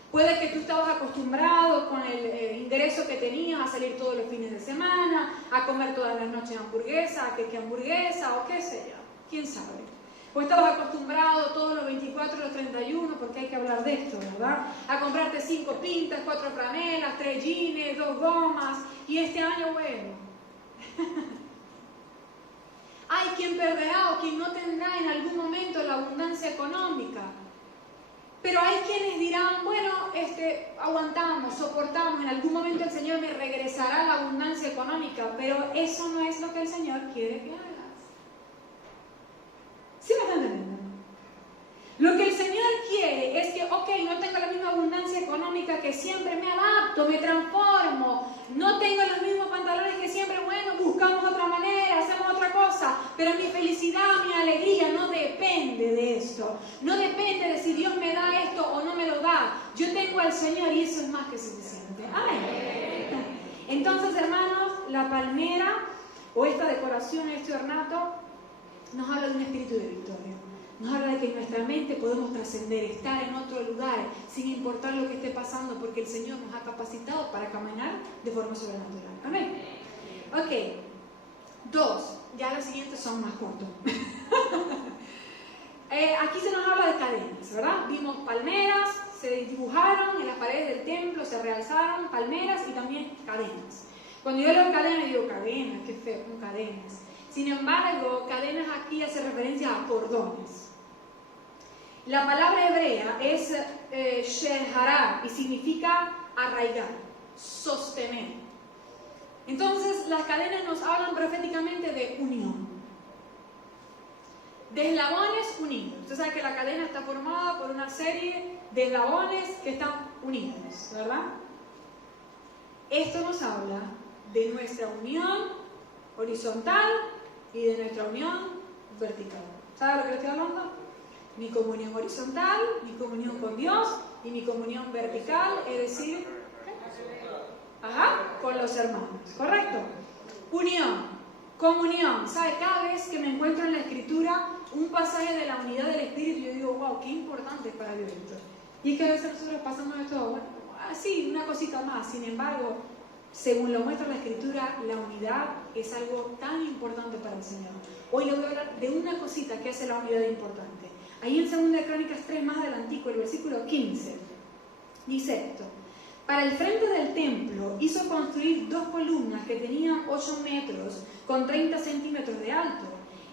Puede que tú estabas acostumbrado con el ingreso que tenías a salir todos los fines de semana, a comer todas las noches hamburguesa, que hamburguesa o qué sé yo, quién sabe. O estabas acostumbrado todos los 24 y los 31, porque hay que hablar de esto, ¿verdad? A comprarte 5 pintas, 4 franelas, 3 jeans, 2 gomas, y este año, bueno. Hay quien perderá o quien no tendrá en algún momento la abundancia económica. Pero hay quienes dirán, bueno, aguantamos, soportamos, en algún momento el Señor me regresará la abundancia económica, pero eso no es lo que el Señor quiere que hagas. ¿Sí me están entendiendo? Lo que el Señor quiere es que, ok, no tengo la misma abundancia económica que siempre, me adapto, me transformo, no tengo los mismos pantalones que siempre, bueno, buscamos otra manera, hacemos otra cosa, pero mi felicidad, mi alegría no depende de esto, no depende de si Dios me da esto o no me lo da. Yo tengo al Señor y eso es más que suficiente. Amén. Entonces, hermanos, la palmera o esta decoración, este ornato, nos habla de un espíritu de victoria. Nos habla de que en nuestra mente podemos trascender, estar en otro lugar, sin importar lo que esté pasando, porque el Señor nos ha capacitado para caminar de forma sobrenatural. Amén. Ok. 2. Ya los siguientes son más cortos. Aquí se nos habla de cadenas, ¿verdad? Vimos palmeras, se dibujaron en las paredes del templo, se realzaron palmeras y también cadenas. Cuando yo leo cadenas, digo cadenas, qué feo, con cadenas. Sin embargo, cadenas aquí hace referencia a cordones. La palabra hebrea es shehará y significa arraigar, sostener. Entonces, las cadenas nos hablan proféticamente de unión. De eslabones unidos. Usted sabe que la cadena está formada por una serie de eslabones que están unidos, ¿verdad? Esto nos habla de nuestra unión horizontal y de nuestra unión vertical. ¿Sabe lo que le estoy hablando? Mi comunión horizontal, mi comunión con Dios y mi comunión vertical, es decir, con los hermanos, ¿correcto? Unión, comunión. ¿Sabe? Cada vez que me encuentro en la Escritura un pasaje de la unidad del Espíritu, yo digo, wow, qué importante es para Dios esto. Y es que a veces nosotros pasamos esto, bueno, así, una cosita más. Sin embargo, según lo muestra la Escritura, la unidad es algo tan importante para el Señor. Hoy le voy a hablar de una cosita que hace la unidad importante. Ahí en 2 Crónicas 3, más adelantico, el versículo 15, dice esto: para el frente del templo hizo construir 2 columnas que tenían 8 metros con 30 centímetros de alto,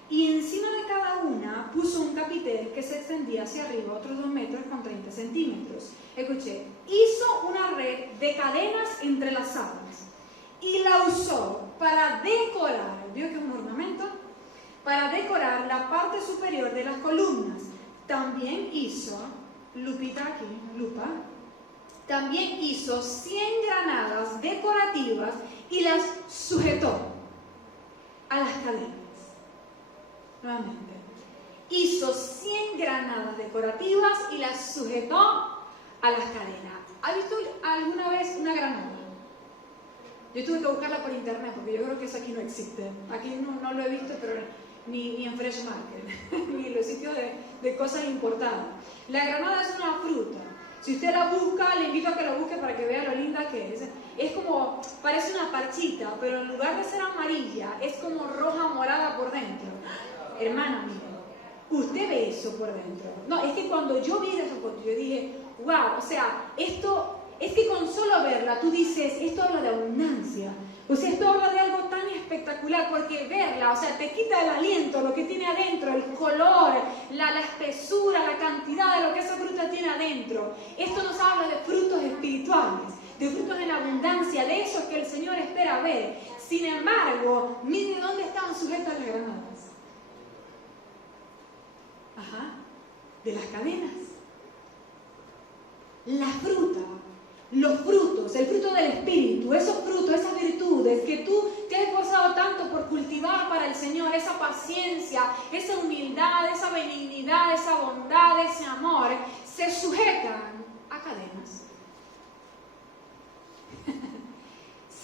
y encima de cada una puso un capitel que se extendía hacia arriba otros 2 metros con 30 centímetros. Escuché, hizo una red de cadenas entrelazadas y la usó para decorar, ¿vio que es un ornamento? Para decorar la parte superior de las columnas. También hizo, lupita aquí, lupa, también hizo 100 granadas decorativas y las sujetó a las cadenas. Nuevamente, hizo 100 granadas decorativas y las sujetó a las cadenas. ¿Ha visto alguna vez una granada? Yo tuve que buscarla por internet porque yo creo que eso aquí no existe. Aquí no lo he visto, pero ni en Fresh Market, ni en los sitios de cosas importadas. La granada es una fruta. Si usted la busca, le invito a que la busque para que vea lo linda que es. Es como, parece una parchita, pero en lugar de ser amarilla, es como roja morada por dentro. Hermana mía, usted ve eso por dentro. No, es que cuando yo vi esa foto, yo dije, wow, o sea, esto, es que con solo verla, tú dices, esto habla de abundancia. O sea, esto habla de algo tan espectacular, porque verla, o sea, te quita el aliento, lo que tiene adentro, el color, la espesura, la cantidad de lo que esa fruta tiene adentro. Esto nos habla de frutos espirituales, de frutos en abundancia, de esos que el Señor espera ver. Sin embargo, mire dónde estaban sujetas las granadas. De las cadenas. La fruta. Los frutos, el fruto del Espíritu, esos frutos, esas virtudes que tú te has esforzado tanto por cultivar para el Señor, esa paciencia, esa humildad, esa benignidad, esa bondad, ese amor, se sujetan a cadenas.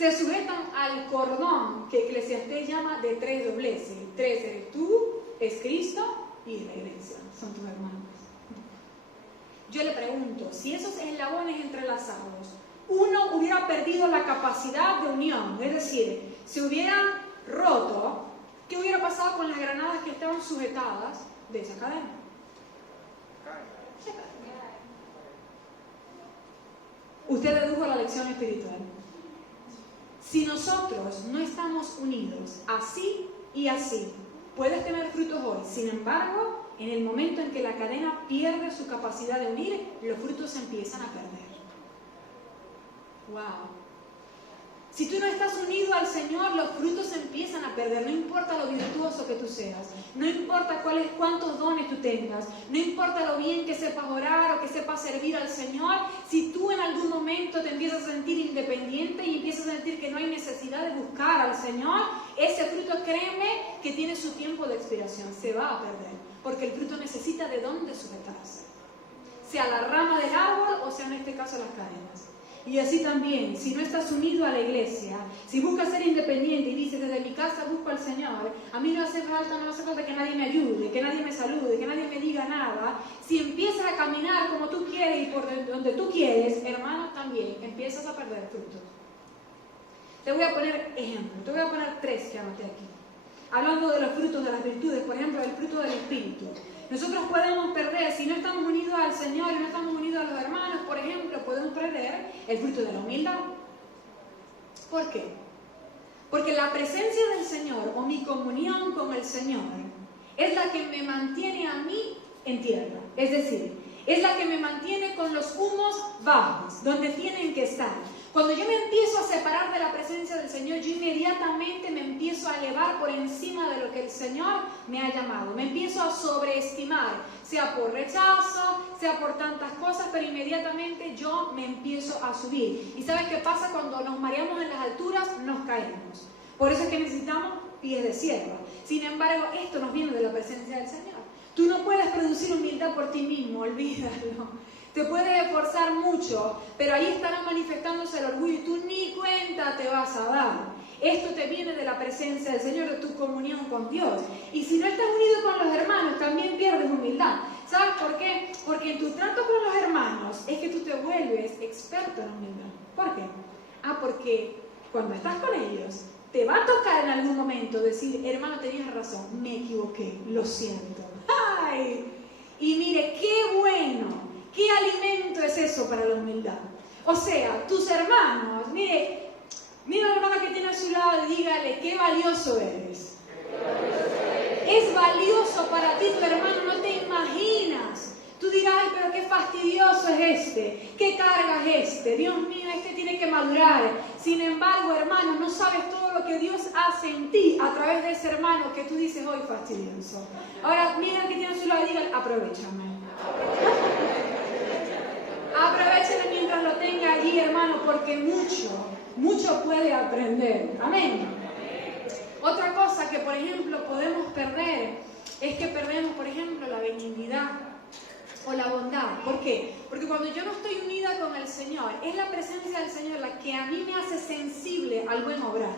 se sujetan al cordón que Eclesiastés llama de 3 dobleces. 3 eres tú, es Cristo y la iglesia, son tus hermanos. Yo le pregunto, si esos eslabones entrelazados, uno hubiera perdido la capacidad de unión, es decir, se hubieran roto, ¿qué hubiera pasado con las granadas que estaban sujetadas de esa cadena? Se caen. Usted dedujo la lección espiritual. Si nosotros no estamos unidos así y así, puedes tener frutos hoy. Sin embargo, en el momento en que la cadena pierde su capacidad de unir, los frutos se empiezan a perder. ¡Wow! Si tú no estás unido al Señor, los frutos se empiezan a perder. No importa lo virtuoso que tú seas, no importa cuántos dones tú tengas, no importa lo bien que sepas orar o que sepas servir al Señor, si tú en algún momento te empiezas a sentir independiente y empiezas a sentir que no hay necesidad de buscar al Señor, ese fruto, créeme, que tiene su tiempo de expiración, se va a perder, porque el fruto necesita de dónde sujetarse, sea la rama del árbol o sea en este caso las cadenas. Y así también, si no estás unido a la iglesia, si buscas ser independiente y dices, desde mi casa busco al Señor, a mí no hace falta que nadie me ayude, que nadie me salude, que nadie me diga nada, si empiezas a caminar como tú quieres y por donde tú quieres, hermano, también empiezas a perder frutos. Te voy a poner ejemplos, te voy a poner 3 que anoté aquí. Hablando de los frutos de las virtudes, por ejemplo, el fruto del Espíritu. Nosotros podemos perder, si no estamos unidos al Señor y no estamos unidos a los hermanos, por ejemplo, podemos perder el fruto de la humildad. ¿Por qué? Porque la presencia del Señor o mi comunión con el Señor es la que me mantiene a mí en tierra. Es decir, es la que me mantiene con los humos bajos, donde tienen que estar. Cuando yo me empiezo a separar de la presencia del Señor, yo inmediatamente me empiezo a elevar por encima de lo que el Señor me ha llamado. Me empiezo a sobreestimar, sea por rechazo, sea por tantas cosas, pero inmediatamente yo me empiezo a subir. ¿Y sabes qué pasa? Cuando nos mareamos en las alturas, nos caemos. Por eso es que necesitamos pies de sierva. Sin embargo, esto nos viene de la presencia del Señor. Tú no puedes producir humildad por ti mismo, olvídalo. Te puedes esforzar mucho, pero ahí estará manifestándose el orgullo y tú ni cuenta te vas a dar. Esto te viene de la presencia del Señor, de tu comunión con Dios. Y si no estás unido con los hermanos, también pierdes humildad. ¿Sabes por qué? Porque en tu trato con los hermanos es que tú te vuelves experto en humildad. ¿Por qué? Porque cuando estás con ellos, te va a tocar en algún momento decir, hermano, tenías razón, me equivoqué, lo siento. ¡Ay! Y mire, qué bueno. ¿Qué alimento es eso para la humildad? O sea, tus hermanos, mira a la hermana que tiene a su lado y dígale, qué valioso eres. Es valioso para ti tu hermano, no te imaginas. Tú dirás, ay, pero qué fastidioso es este, qué carga es este, Dios mío, este tiene que madurar. Sin embargo, hermano, no sabes todo lo que Dios hace en ti a través de ese hermano que tú dices, hoy fastidioso. Ahora, mira al que tiene a su lado y dígale, aprovechame. Aprovechale mientras lo tenga allí, hermano, porque mucho puede aprender. Amén. Otra cosa que, por ejemplo, podemos perder es que perdemos, por ejemplo, la benignidad o la bondad. ¿Por qué? Porque cuando yo no estoy unida con el Señor, es la presencia del Señor la que a mí me hace sensible al buen obrar.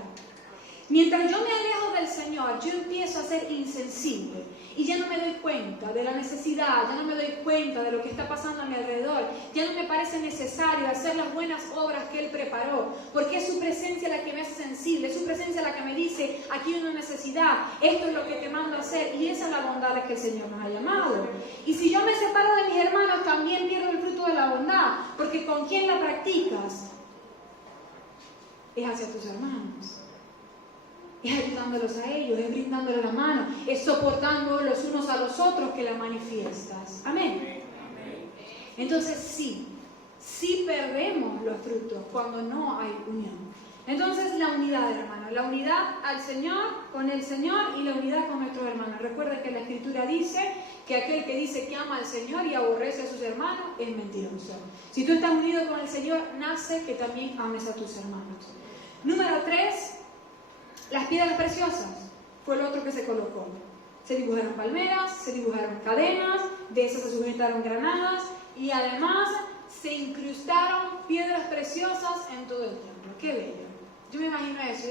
Mientras yo me alejo del Señor, yo empiezo a ser insensible y ya no me doy cuenta de la necesidad, ya no me doy cuenta de lo que está pasando a mi alrededor, ya no me parece necesario hacer las buenas obras que Él preparó, porque es su presencia la que me hace sensible, es su presencia la que me dice, aquí hay una necesidad, esto es lo que te mando a hacer, y esa es la bondad a la que el Señor nos ha llamado. Y si yo me separo de mis hermanos, también pierdo el fruto de la bondad, porque ¿con quién la practicas? Es hacia tus hermanos. Es ayudándolos a ellos, es brindándoles la mano, es soportando los unos a los otros que la manifiestas. Amén. Entonces sí perdemos los frutos cuando no hay unión. Entonces la unidad, hermano, la unidad al Señor, con el Señor y la unidad con nuestros hermanos. Recuerda que la Escritura dice que aquel que dice que ama al Señor y aborrece a sus hermanos es mentiroso. Si tú estás unido con el Señor, nace que también ames a tus hermanos. Número 3. Las piedras preciosas fue lo otro que se colocó. Se dibujaron palmeras, se dibujaron cadenas, de esas se sujetaron granadas y además se incrustaron piedras preciosas en todo el templo. ¡Qué bello! Yo me imagino eso.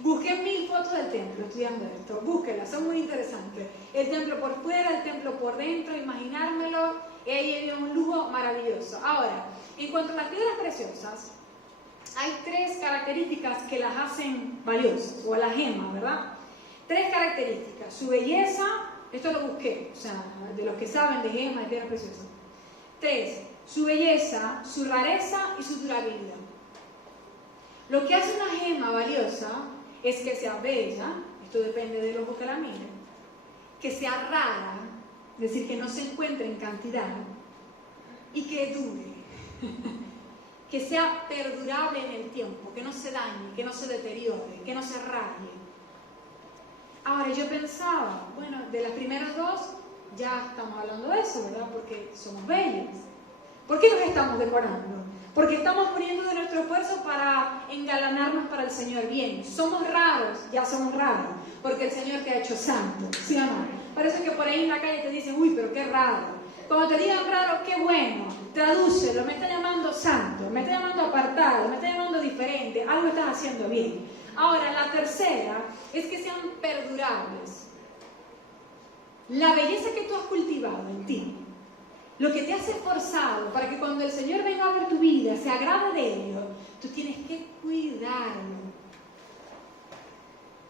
Busqué 1000 fotos del templo estudiando esto. Búsquenlas, son muy interesantes. El templo por fuera, el templo por dentro, imaginármelo. Es un lujo maravilloso. Ahora, en cuanto a las piedras preciosas, hay 3 características que las hacen valiosas, o a la gema, ¿verdad? 3 características. Su belleza, esto lo busqué, o sea, de los que saben de gemas, de piedras preciosas. 3. Su belleza, su rareza y su durabilidad. Lo que hace una gema valiosa es que sea bella, esto depende del ojo que la mire, que sea rara, es decir, que no se encuentre en cantidad, y que dure, que sea perdurable en el tiempo, que no se dañe, que no se deteriore, que no se raye. Ahora yo pensaba, bueno, de las primeras 2 ya estamos hablando de eso, ¿verdad? Porque somos bellas. ¿Por qué nos estamos decorando? Porque estamos poniendo de nuestro esfuerzo para engalanarnos para el Señor. Bien, somos raros, ya somos raros, porque el Señor te ha hecho santo, ¿sí o no? Por eso es que por ahí en la calle te dicen, uy, pero qué raro. Cuando te digan raro, qué bueno, tradúcelo, me está llamando santo, me está llamando apartado, me está llamando diferente, algo estás haciendo bien. Ahora, la tercera es que sean perdurables. La belleza que tú has cultivado en ti, lo que te has esforzado para que cuando el Señor venga a ver tu vida, se agrade de ello, tú tienes que cuidarlo.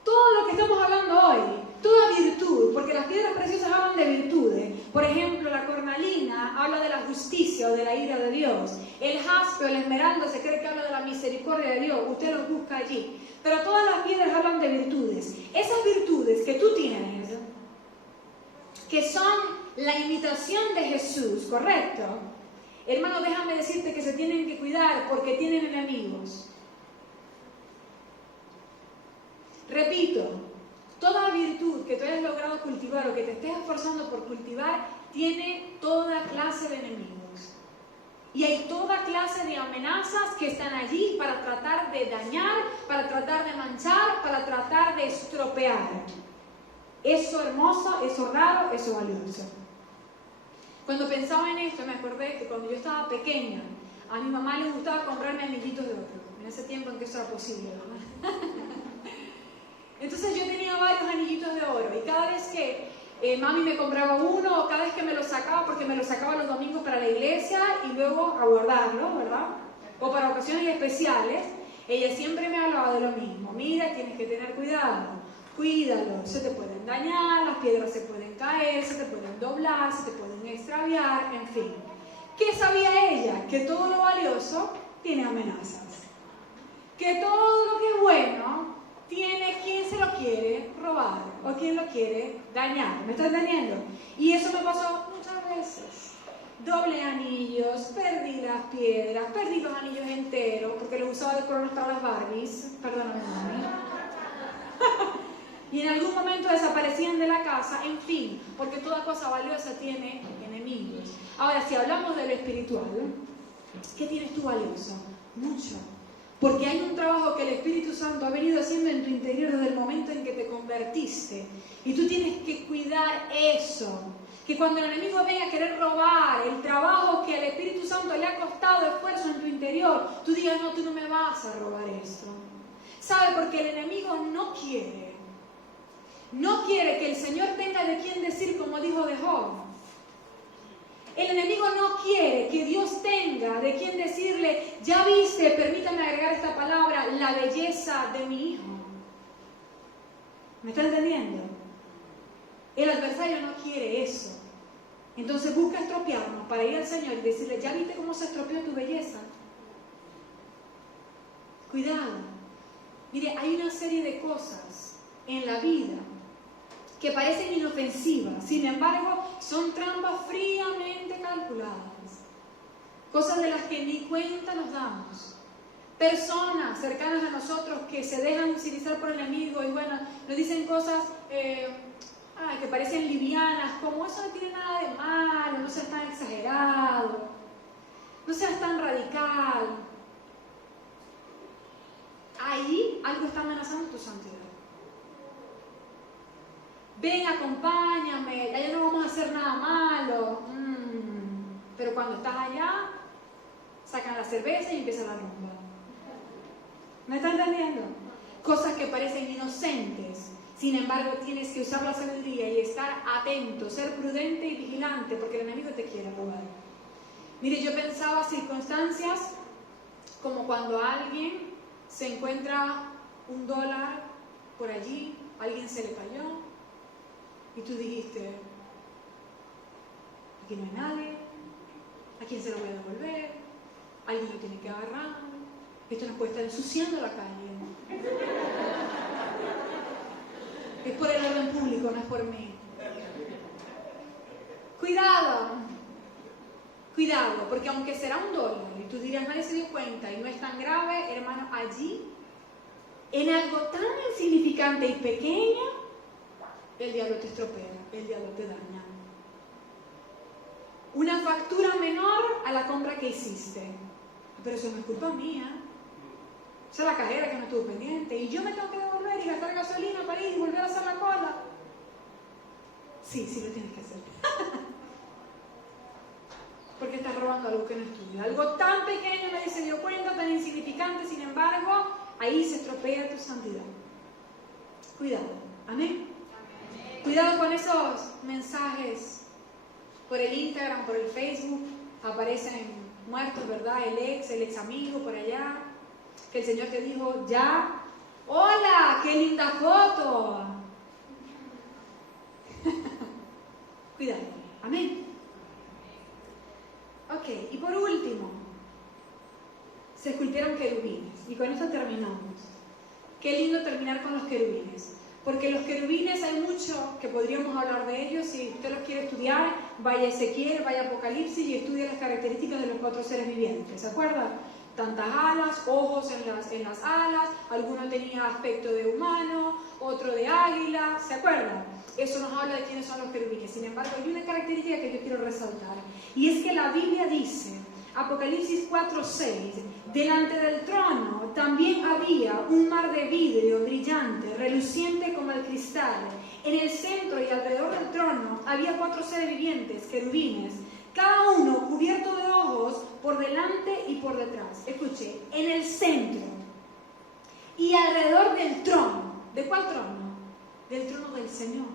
Todo lo que estamos hablando hoy, toda virtud, porque las piedras preciosas hablan de virtudes. Por ejemplo, la cornalina habla de la justicia o de la ira de Dios. El jaspe o el esmeralda se cree que habla de la misericordia de Dios. Usted lo busca allí. Pero todas las piedras hablan de virtudes. Esas virtudes que tú tienes, que son la imitación de Jesús, ¿correcto? Hermano, déjame decirte que se tienen que cuidar porque tienen enemigos. Repito, toda virtud que tú hayas logrado cultivar o que te estés esforzando por cultivar, tiene toda clase de enemigos. Y hay toda clase de amenazas que están allí para tratar de dañar, para tratar de manchar, para tratar de estropear. Eso hermoso, eso raro, eso valioso. Cuando pensaba en esto, me acordé que cuando yo estaba pequeña, a mi mamá le gustaba comprarme anillitos de oro. En ese tiempo en que eso era posible, ¿verdad? Entonces yo tenía varios anillitos de oro y cada vez que mami me compraba uno o cada vez que me lo sacaba, porque me lo sacaba los domingos para la iglesia y luego a guardarlo, ¿verdad? O para ocasiones especiales, ella siempre me hablaba de lo mismo. Mira, tienes que tener cuidado, cuídalo, se te pueden dañar, las piedras se pueden caer, se te pueden doblar, se te pueden extraviar, en fin. ¿Qué sabía ella? Que todo lo valioso tiene amenazas. Que todo lo que es bueno tiene quien se lo quiere robar o quien lo quiere dañar. ¿Me estás entendiendo? Y eso me pasó muchas veces. Doble anillos, perdí las piedras, perdí los anillos enteros porque los usaba de coronas para las Barbies. Perdóname, mami. Y en algún momento desaparecían de la casa, en fin, porque toda cosa valiosa tiene enemigos. Ahora, si hablamos de lo espiritual, ¿qué tienes tú valioso? Mucho. Porque hay un trabajo que el Espíritu Santo ha venido haciendo en tu interior desde el momento en que te convertiste. Y tú tienes que cuidar eso. Que cuando el enemigo venga a querer robar el trabajo que al Espíritu Santo le ha costado esfuerzo en tu interior, tú digas, no, tú no me vas a robar eso. ¿Sabe? Porque el enemigo no quiere que el Señor tenga de quién decir, como dijo de Job. El enemigo no quiere que Dios tenga de quien decirle, ya viste, permítame agregar esta palabra, la belleza de mi hijo. ¿Me está entendiendo? El adversario no quiere eso. Entonces busca estropearnos para ir al Señor y decirle, ya viste cómo se estropeó tu belleza. Cuidado. Mire, hay una serie de cosas en la vida que parecen inofensivas, sin embargo, son trampas fríamente calculadas. Cosas de las que ni cuenta nos damos. Personas cercanas a nosotros que se dejan utilizar por el enemigo y bueno, nos dicen cosas que parecen livianas, como eso no tiene nada de malo, no seas tan exagerado, no seas tan radical. Ahí algo está amenazando tu santidad. Ven, acompáñame, allá no vamos a hacer nada malo. Pero cuando estás allá, sacan la cerveza y empieza la rumba. ¿Me está entendiendo? Cosas que parecen inocentes. Sin embargo, tienes que usar la sabiduría y estar atento, ser prudente y vigilante, porque el enemigo te quiere robar. Mire, yo pensaba circunstancias como cuando alguien se encuentra $1 por allí, alguien se le cayó, y tú dijiste, aquí no hay nadie, ¿a quién se lo voy a devolver? Alguien lo tiene que agarrar, esto nos puede estar ensuciando la calle. Es por el orden público, no es por mí. Cuidado, cuidado, porque aunque será $1 y tú dirás nadie se dio cuenta y no es tan grave, hermano, allí, en algo tan insignificante y pequeño, el diablo te estropea, el diablo te daña. Una factura menor a la compra que hiciste, pero eso no es culpa mía. Esa es la cajera que no estuvo pendiente y yo me tengo que devolver y gastar gasolina para ir y volver a hacer la cola. Sí, sí lo tienes que hacer. Porque estás robando algo que no es tuyo. Algo tan pequeño, nadie se dio cuenta, tan insignificante, sin embargo, ahí se estropea tu santidad. Cuidado. Amén. Cuidado con esos mensajes por el Instagram, por el Facebook, aparecen muertos, ¿verdad? El ex amigo por allá, que el Señor te dijo, ya, ¡hola! ¡Qué linda foto! Cuidado, amén. Ok, y por último, se esculpieron querubines, y con esto terminamos. Qué lindo terminar con los querubines, porque los querubines hay mucho que podríamos hablar de ellos. Si usted los quiere estudiar, vaya a Ezequiel, vaya a Apocalipsis y estudie las características de los 4 seres vivientes, ¿se acuerdan? Tantas alas, ojos en las alas, alguno tenía aspecto de humano, otro de águila, ¿se acuerdan? Eso nos habla de quiénes son los querubines. Sin embargo, hay una característica que yo quiero resaltar, y es que la Biblia dice, Apocalipsis 4:6, delante del trono también había un mar de vidrio brillante, reluciente como el cristal. En el centro y alrededor del trono había 4 seres vivientes, querubines, cada uno cubierto de ojos por delante y por detrás. Escuche, en el centro y alrededor del trono. ¿De cuál trono? Del trono del Señor.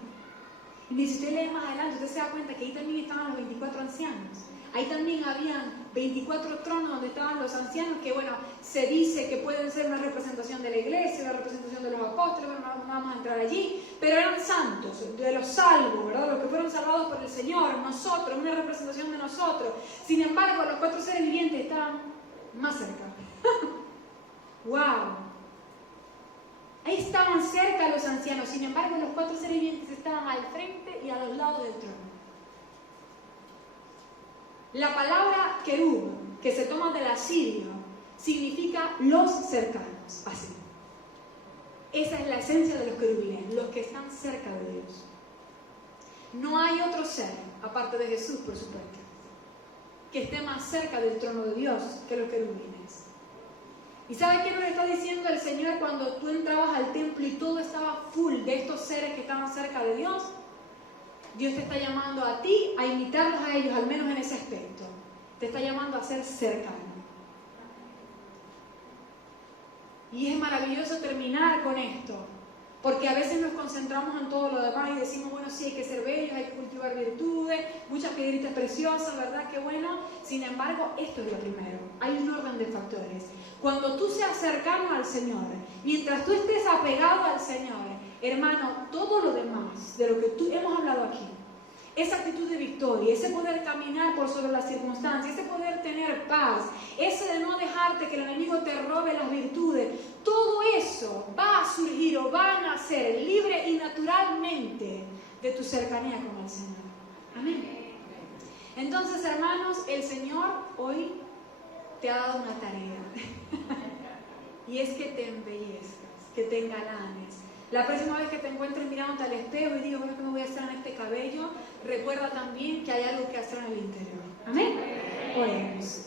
Y si usted lee más adelante, usted se da cuenta que ahí también estaban los 24 ancianos. Ahí también habían 24 tronos donde estaban los ancianos, que bueno, se dice que pueden ser una representación de la iglesia, una representación de los apóstoles, bueno, no vamos a entrar allí, pero eran santos, de los salvos, ¿verdad? Los que fueron salvados por el Señor, nosotros, una representación de nosotros. Sin embargo, los 4 seres vivientes estaban más cerca. ¡Wow! Ahí estaban cerca los ancianos, sin embargo, los 4 seres vivientes estaban al frente y a los lados del trono. La palabra querub, que se toma del asirio, significa los cercanos, así. Esa es la esencia de los querubines, los que están cerca de Dios. No hay otro ser, aparte de Jesús, por supuesto, que esté más cerca del trono de Dios que los querubines. ¿Y sabes qué nos está diciendo el Señor cuando tú entrabas al templo y todo estaba full de estos seres que estaban cerca de Dios? Dios te está llamando a ti a imitarlos a ellos, al menos en ese aspecto. Te está llamando a ser cercano. Y es maravilloso terminar con esto, porque a veces nos concentramos en todo lo demás y decimos, bueno, sí, hay que ser bellos, hay que cultivar virtudes, muchas piedritas preciosas, ¿verdad? Qué bueno. Sin embargo, esto es lo primero. Hay un orden de factores. Cuando tú seas cercano al Señor, mientras tú estés apegado al Señor, hermano, todo lo demás de lo que tú hemos hablado aquí, esa actitud de victoria, ese poder caminar por sobre las circunstancias, ese poder tener paz, ese de no dejarte que el enemigo te robe las virtudes, todo eso va a surgir o va a nacer libre y naturalmente de tu cercanía con el Señor. Amén. Entonces, hermanos, el Señor hoy te ha dado una tarea y es que te embellezcas, que te engalanes. La próxima vez que te encuentres mirándote al espejo y digas, bueno, ¿qué me voy a hacer en este cabello? Recuerda también que hay algo que hacer en el interior. Amén. Oremos.